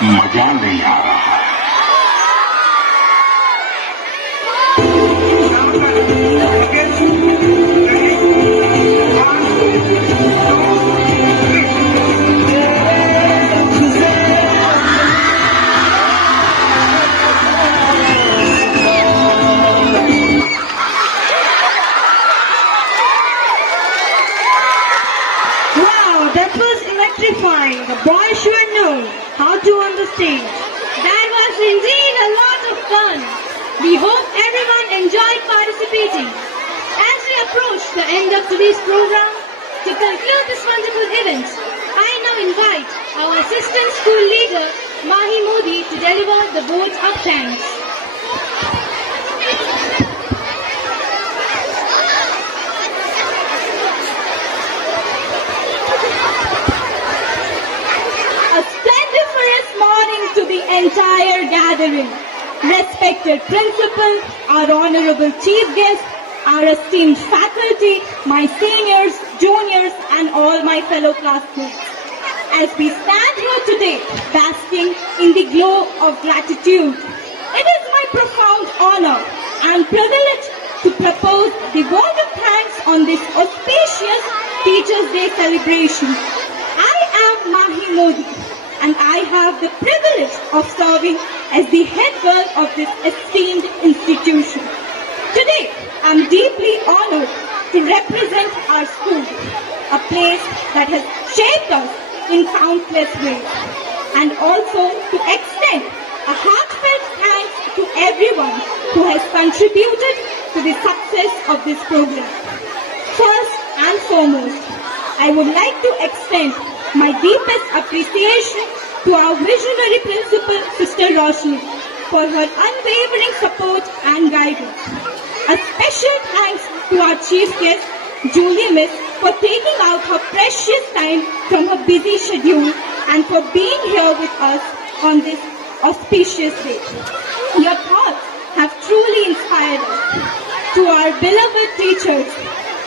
मजा नहीं आ रहा है। Wow, that was electrifying. The boys sure know how to on the stage. That was indeed a lot of fun. We hope everyone enjoyed participating. As we approach the end of today's program, to conclude this wonderful event, I now invite our assistant school leader, Mahi Modi, to deliver the vote of thanks. A splendiferous morning to the entire gathering. Respected principal, our honorable chief guest, our esteemed faculty, my seniors, juniors, and all my fellow classmates. As we stand here today, basking in the glow of gratitude, it is my profound honor and privilege to propose the vote of thanks on this auspicious Teachers' Day celebration. I am Mahi Modi, and I have the privilege of serving as the head girl of this esteemed institution. Today, I'm deeply honored to represent our school, a place that has shaped us in countless ways, and also to extend a heartfelt thanks to everyone who has contributed to the success of this program. First and foremost, I would like to extend my deepest appreciation to our visionary principal, Sister Roshni, for her unwavering support and guidance. A special thanks to our chief guest, Julie Miss, for taking out her precious time from her busy schedule and for being here with us on this auspicious day. Your thoughts have truly inspired us. To our beloved teachers,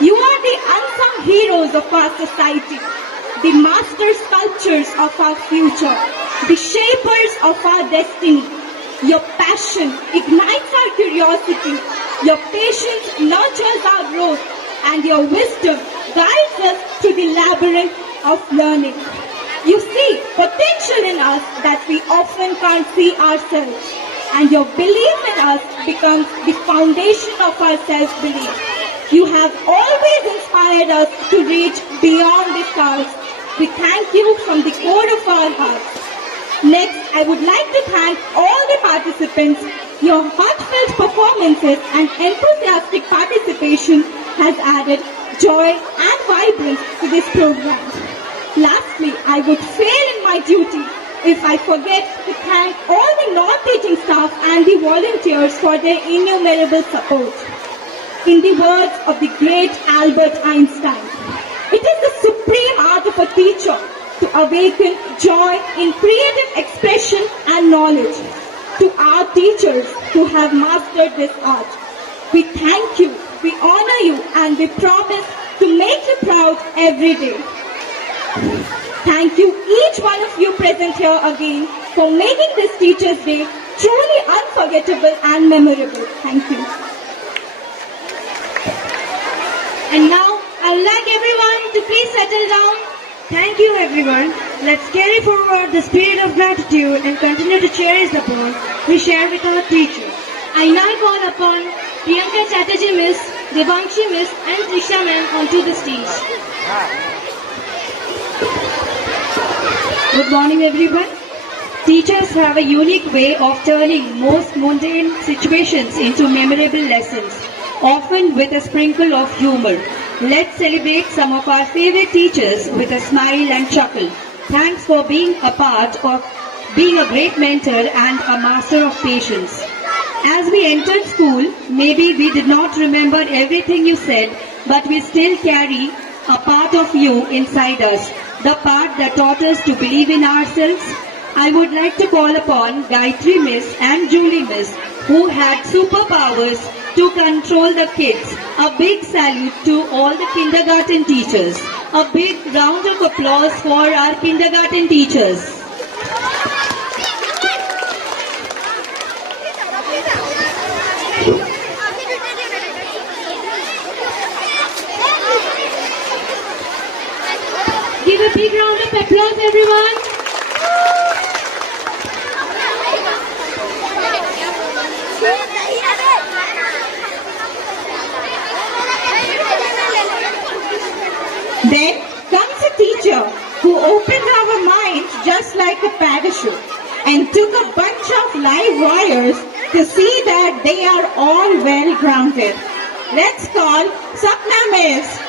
you are the unsung heroes of our society, the master sculptors of our future, the shapers of our destiny. Your passion ignites our curiosity, your patience nurtures our growth, and your wisdom guides us through the labyrinth of learning. You see potential in us that we often can't see ourselves, and your belief in us becomes the foundation of our self-belief. You have always inspired us to reach beyond the stars. We thank you from the core of our hearts. Next, I would like to thank all the participants. Your heartfelt performances and enthusiastic participation has added joy and vibrance to this program. Lastly, I would fail in my duty if I forget to thank all the non-teaching staff and the volunteers for their innumerable support. In the words of the great Albert Einstein, it is the supreme art of a teacher to awaken joy in creative expression and knowledge. To our teachers who have mastered this art, we thank you, we honor you, and we promise to make you proud every day. Thank you each one of you present here again for making this Teachers' Day truly unforgettable and memorable. Thank you. And now, I would like everyone to please settle down. Thank you everyone. Let's carry forward the spirit of gratitude and continue to cherish the bond we share with our teachers. I now call upon Priyanka Chatterjee Miss, Devangshi Miss and Trisha Ma'am onto the stage. Good morning, everyone. Teachers have a unique way of turning most mundane situations into memorable lessons, often with a sprinkle of humor. Let's celebrate some of our favorite teachers with a smile and chuckle. Thanks for being a part of being a great mentor and a master of patience. As we entered school, maybe we did not remember everything you said, but we still carry a part of you inside us, the part that taught us to believe in ourselves. I would like to call upon Gayatri Miss and Julie Miss, who had superpowers to control the kids. A big salute to all the kindergarten teachers. A big round of applause for our kindergarten teachers. Give a big round of applause, everyone. Then comes a teacher who opened our minds just like a parachute and took a bunch of live wires to see that they are all well grounded. Let's call Sapna Miss.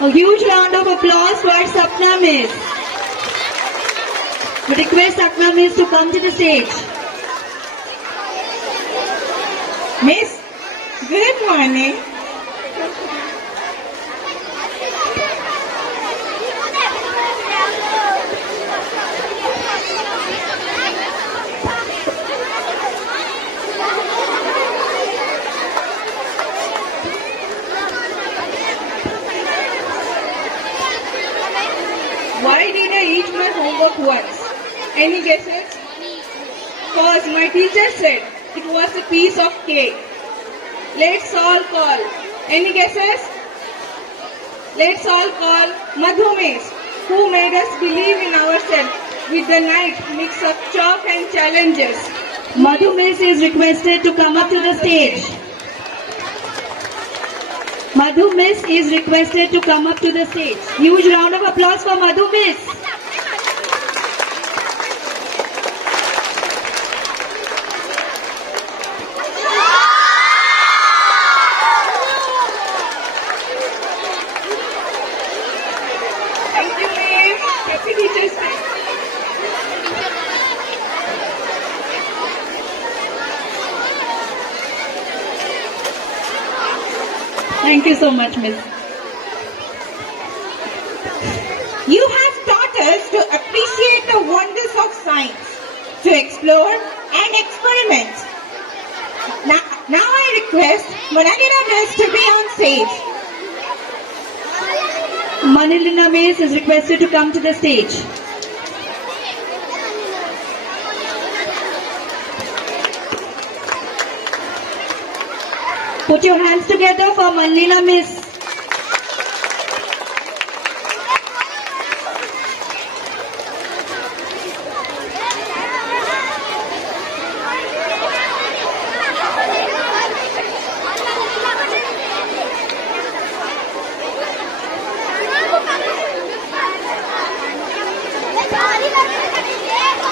A huge round of applause for Sapna Miss. We request Sapna Miss to come to the stage. Miss, good morning. Why did I eat my homework once? Any guesses? Cause my teacher said it was a piece of cake. Let's all call. Any guesses? Let's all call Madhu Miss, who made us believe in ourselves with the night mix of chalk and challenges. Madhu Miss is requested to come up to the stage. Madhu Miss is requested to come up to the stage. Huge round of applause for Madhu Miss. Thank you, Miss. Happy Teachers Day. Thank you so much, Miss. You have taught us to appreciate the wonders of science, to explore and experiment. Now I request Manalina Miss to be on stage. Manalina Miss is requested to come to the stage. Put your hands together for Manalina Miss.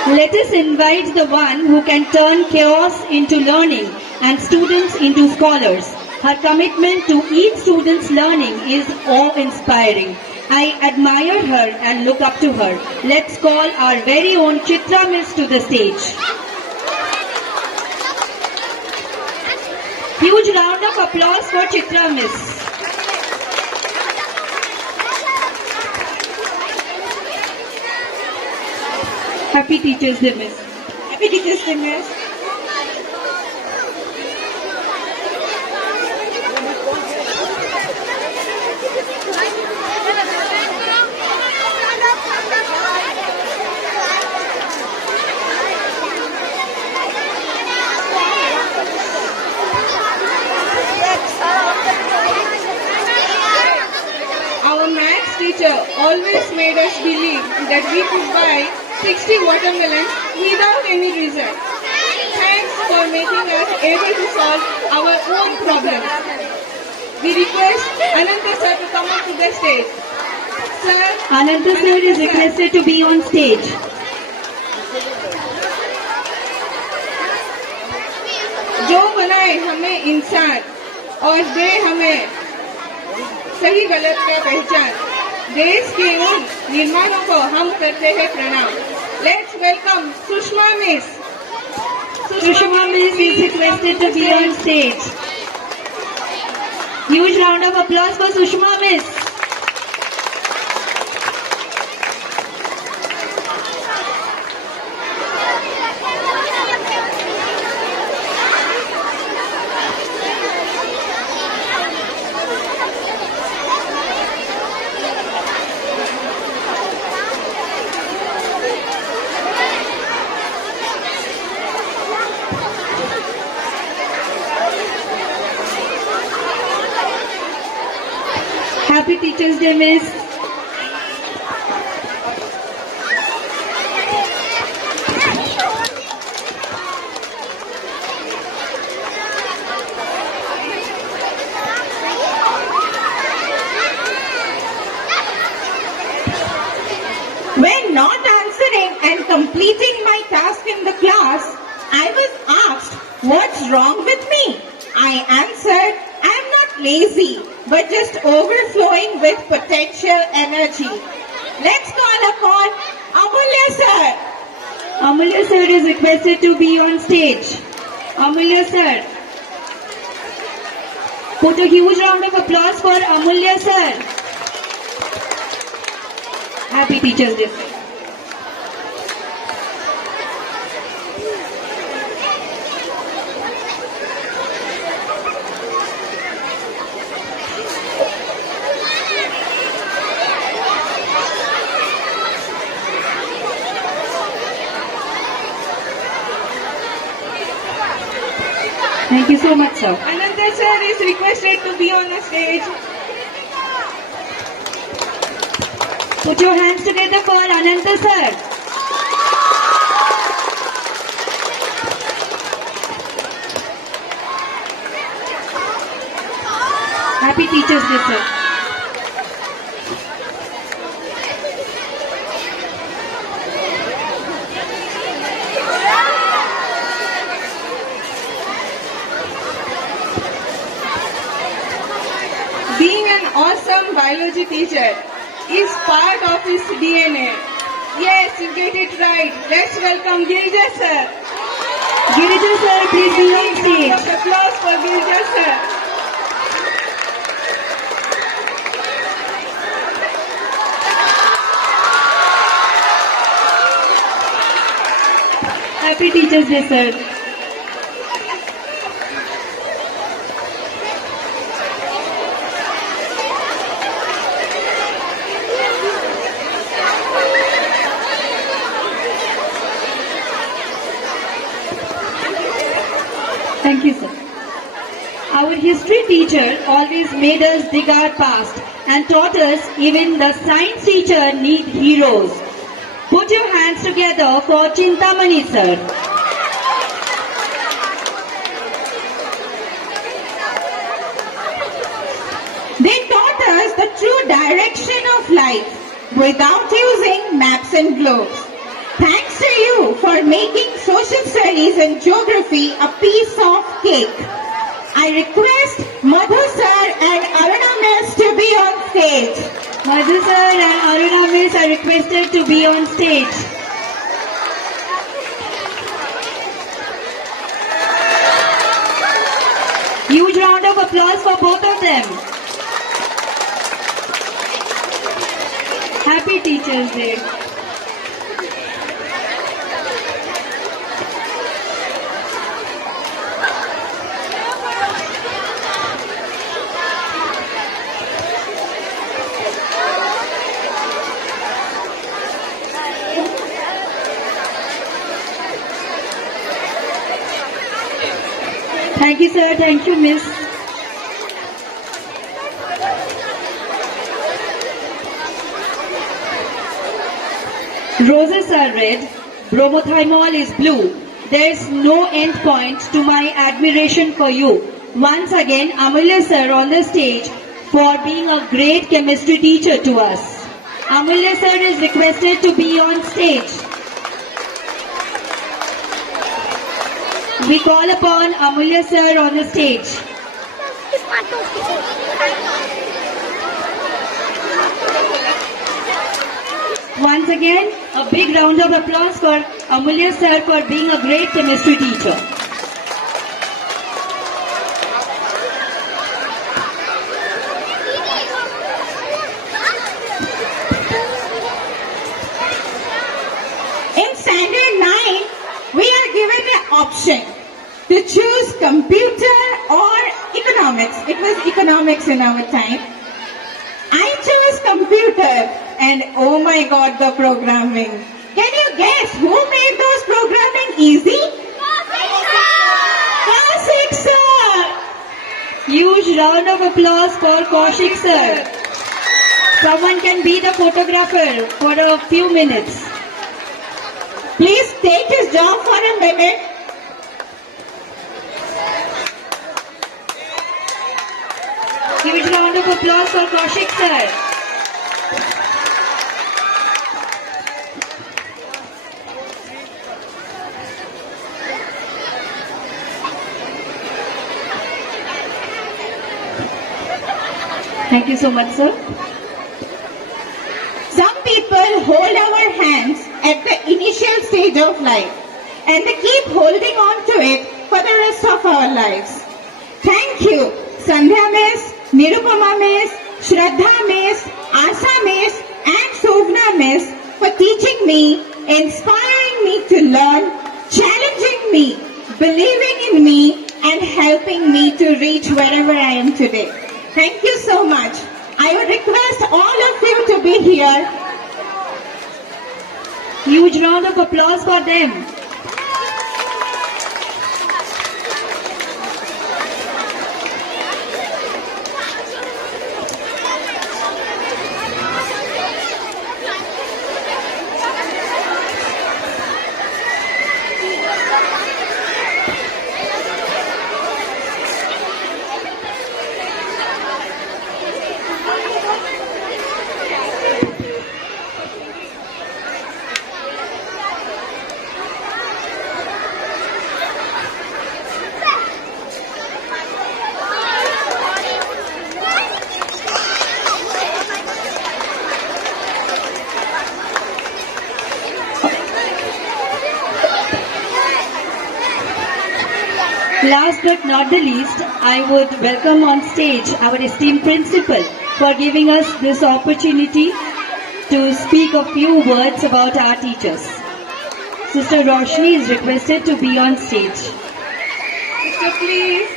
Let us invite the one who can turn chaos into learning and students into scholars. Her commitment to each student's learning is awe-inspiring. I admire her and look up to her. Let's call our very own Chitra Miss to the stage. Huge round of applause for Chitra Miss. Happy Teachers Day, Miss. Happy Teachers Day, Miss. Our maths teacher always made us believe that we could buy 60 watermelons without any result. Thanks for making us able to solve our own problems. We request Ananta sir to come up to the stage. sir. Ananta sir is requested to be on stage. जो बनाए हमें इंसान और दे हमें सही गलत का पहचान, देश के उन निर्माणों को हम करते हैं प्रणाम. Let's welcome Sushma miss. Sushma Miss is requested to be on stage. Huge round of applause for Sushma Miss. Happy Teachers Day, Miss. When not answering and completing my task in the class, I was asked, what's wrong with me? I answered, I'm not lazy, but just overflowing with potential energy. Let's call upon Amulya sir. Amulya sir is requested to be on stage. Amulya sir. Put a huge round of applause for Amulya sir. Happy Teachers Day. Thank you so much, sir. Ananta sir is requested to be on the stage. Put your hands together for Ananta sir. Happy Teachers Day, sir. Being an awesome biology teacher is part of his DNA. Yes, you get it right. Let's welcome Girija sir. Girija sir, please be on stage. Round of applause for Girija sir. Happy Teachers Day, sir. Thank you, sir. Our history teacher always made us dig our past and taught us even the science teacher need heroes. Put your hands together for Chintamani, sir. They taught us the true direction of life without using maps and globes. Thanks to you for making social studies and geography a piece of cake. I request Madhu sir and Aruna miss to be on stage. Madhu sir and Aruna miss are requested to be on stage. Huge round of applause for both of them. Happy Teachers Day. Thank you, sir. Thank you, miss. Roses are red, bromothymol is blue. There's no end point to my admiration for you. Once again, Amulya sir on the stage for being a great chemistry teacher to us. Amulya sir is requested to be on stage. We call upon Amulya sir on the stage. Once again, a big round of applause for Amulya sir for being a great chemistry teacher. In standard 9, we are given an option to choose computer or economics. It was economics in our time. I chose computer and oh my god, the programming. Can you guess who made those programming easy? Kaushik sir! Huge round of applause for Kaushik sir. Someone can be the photographer for a few minutes. Please take his job for a minute. Huge round of applause for Kaushik sir. Thank you so much, sir. Some people hold our hands at the initial stage of life and they keep holding on to it for the rest of our lives. Thank you, Sandhya Miss, Nirupama Miss, Shraddha Miss, Asa Miss and Sovna Miss for teaching me, inspiring me to learn, challenging me, believing in me and helping me to reach wherever I am today. Thank you so much. I would request all of you to be here. Huge round of applause for them. Last but not the least, I would welcome on stage our esteemed principal for giving us this opportunity to speak a few words about our teachers. Sister Roshni is requested to be on stage. Sister, please.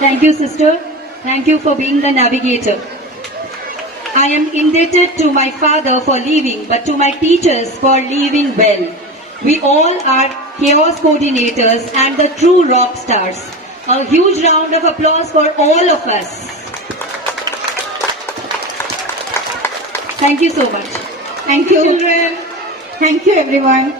Thank you, sister. Thank you for being the navigator. I am indebted to my father for leaving, but to my teachers for leaving well. We all are chaos coordinators and the true rock stars. A huge round of applause for all of us. Thank you so much. Thank you, children. Thank you, everyone.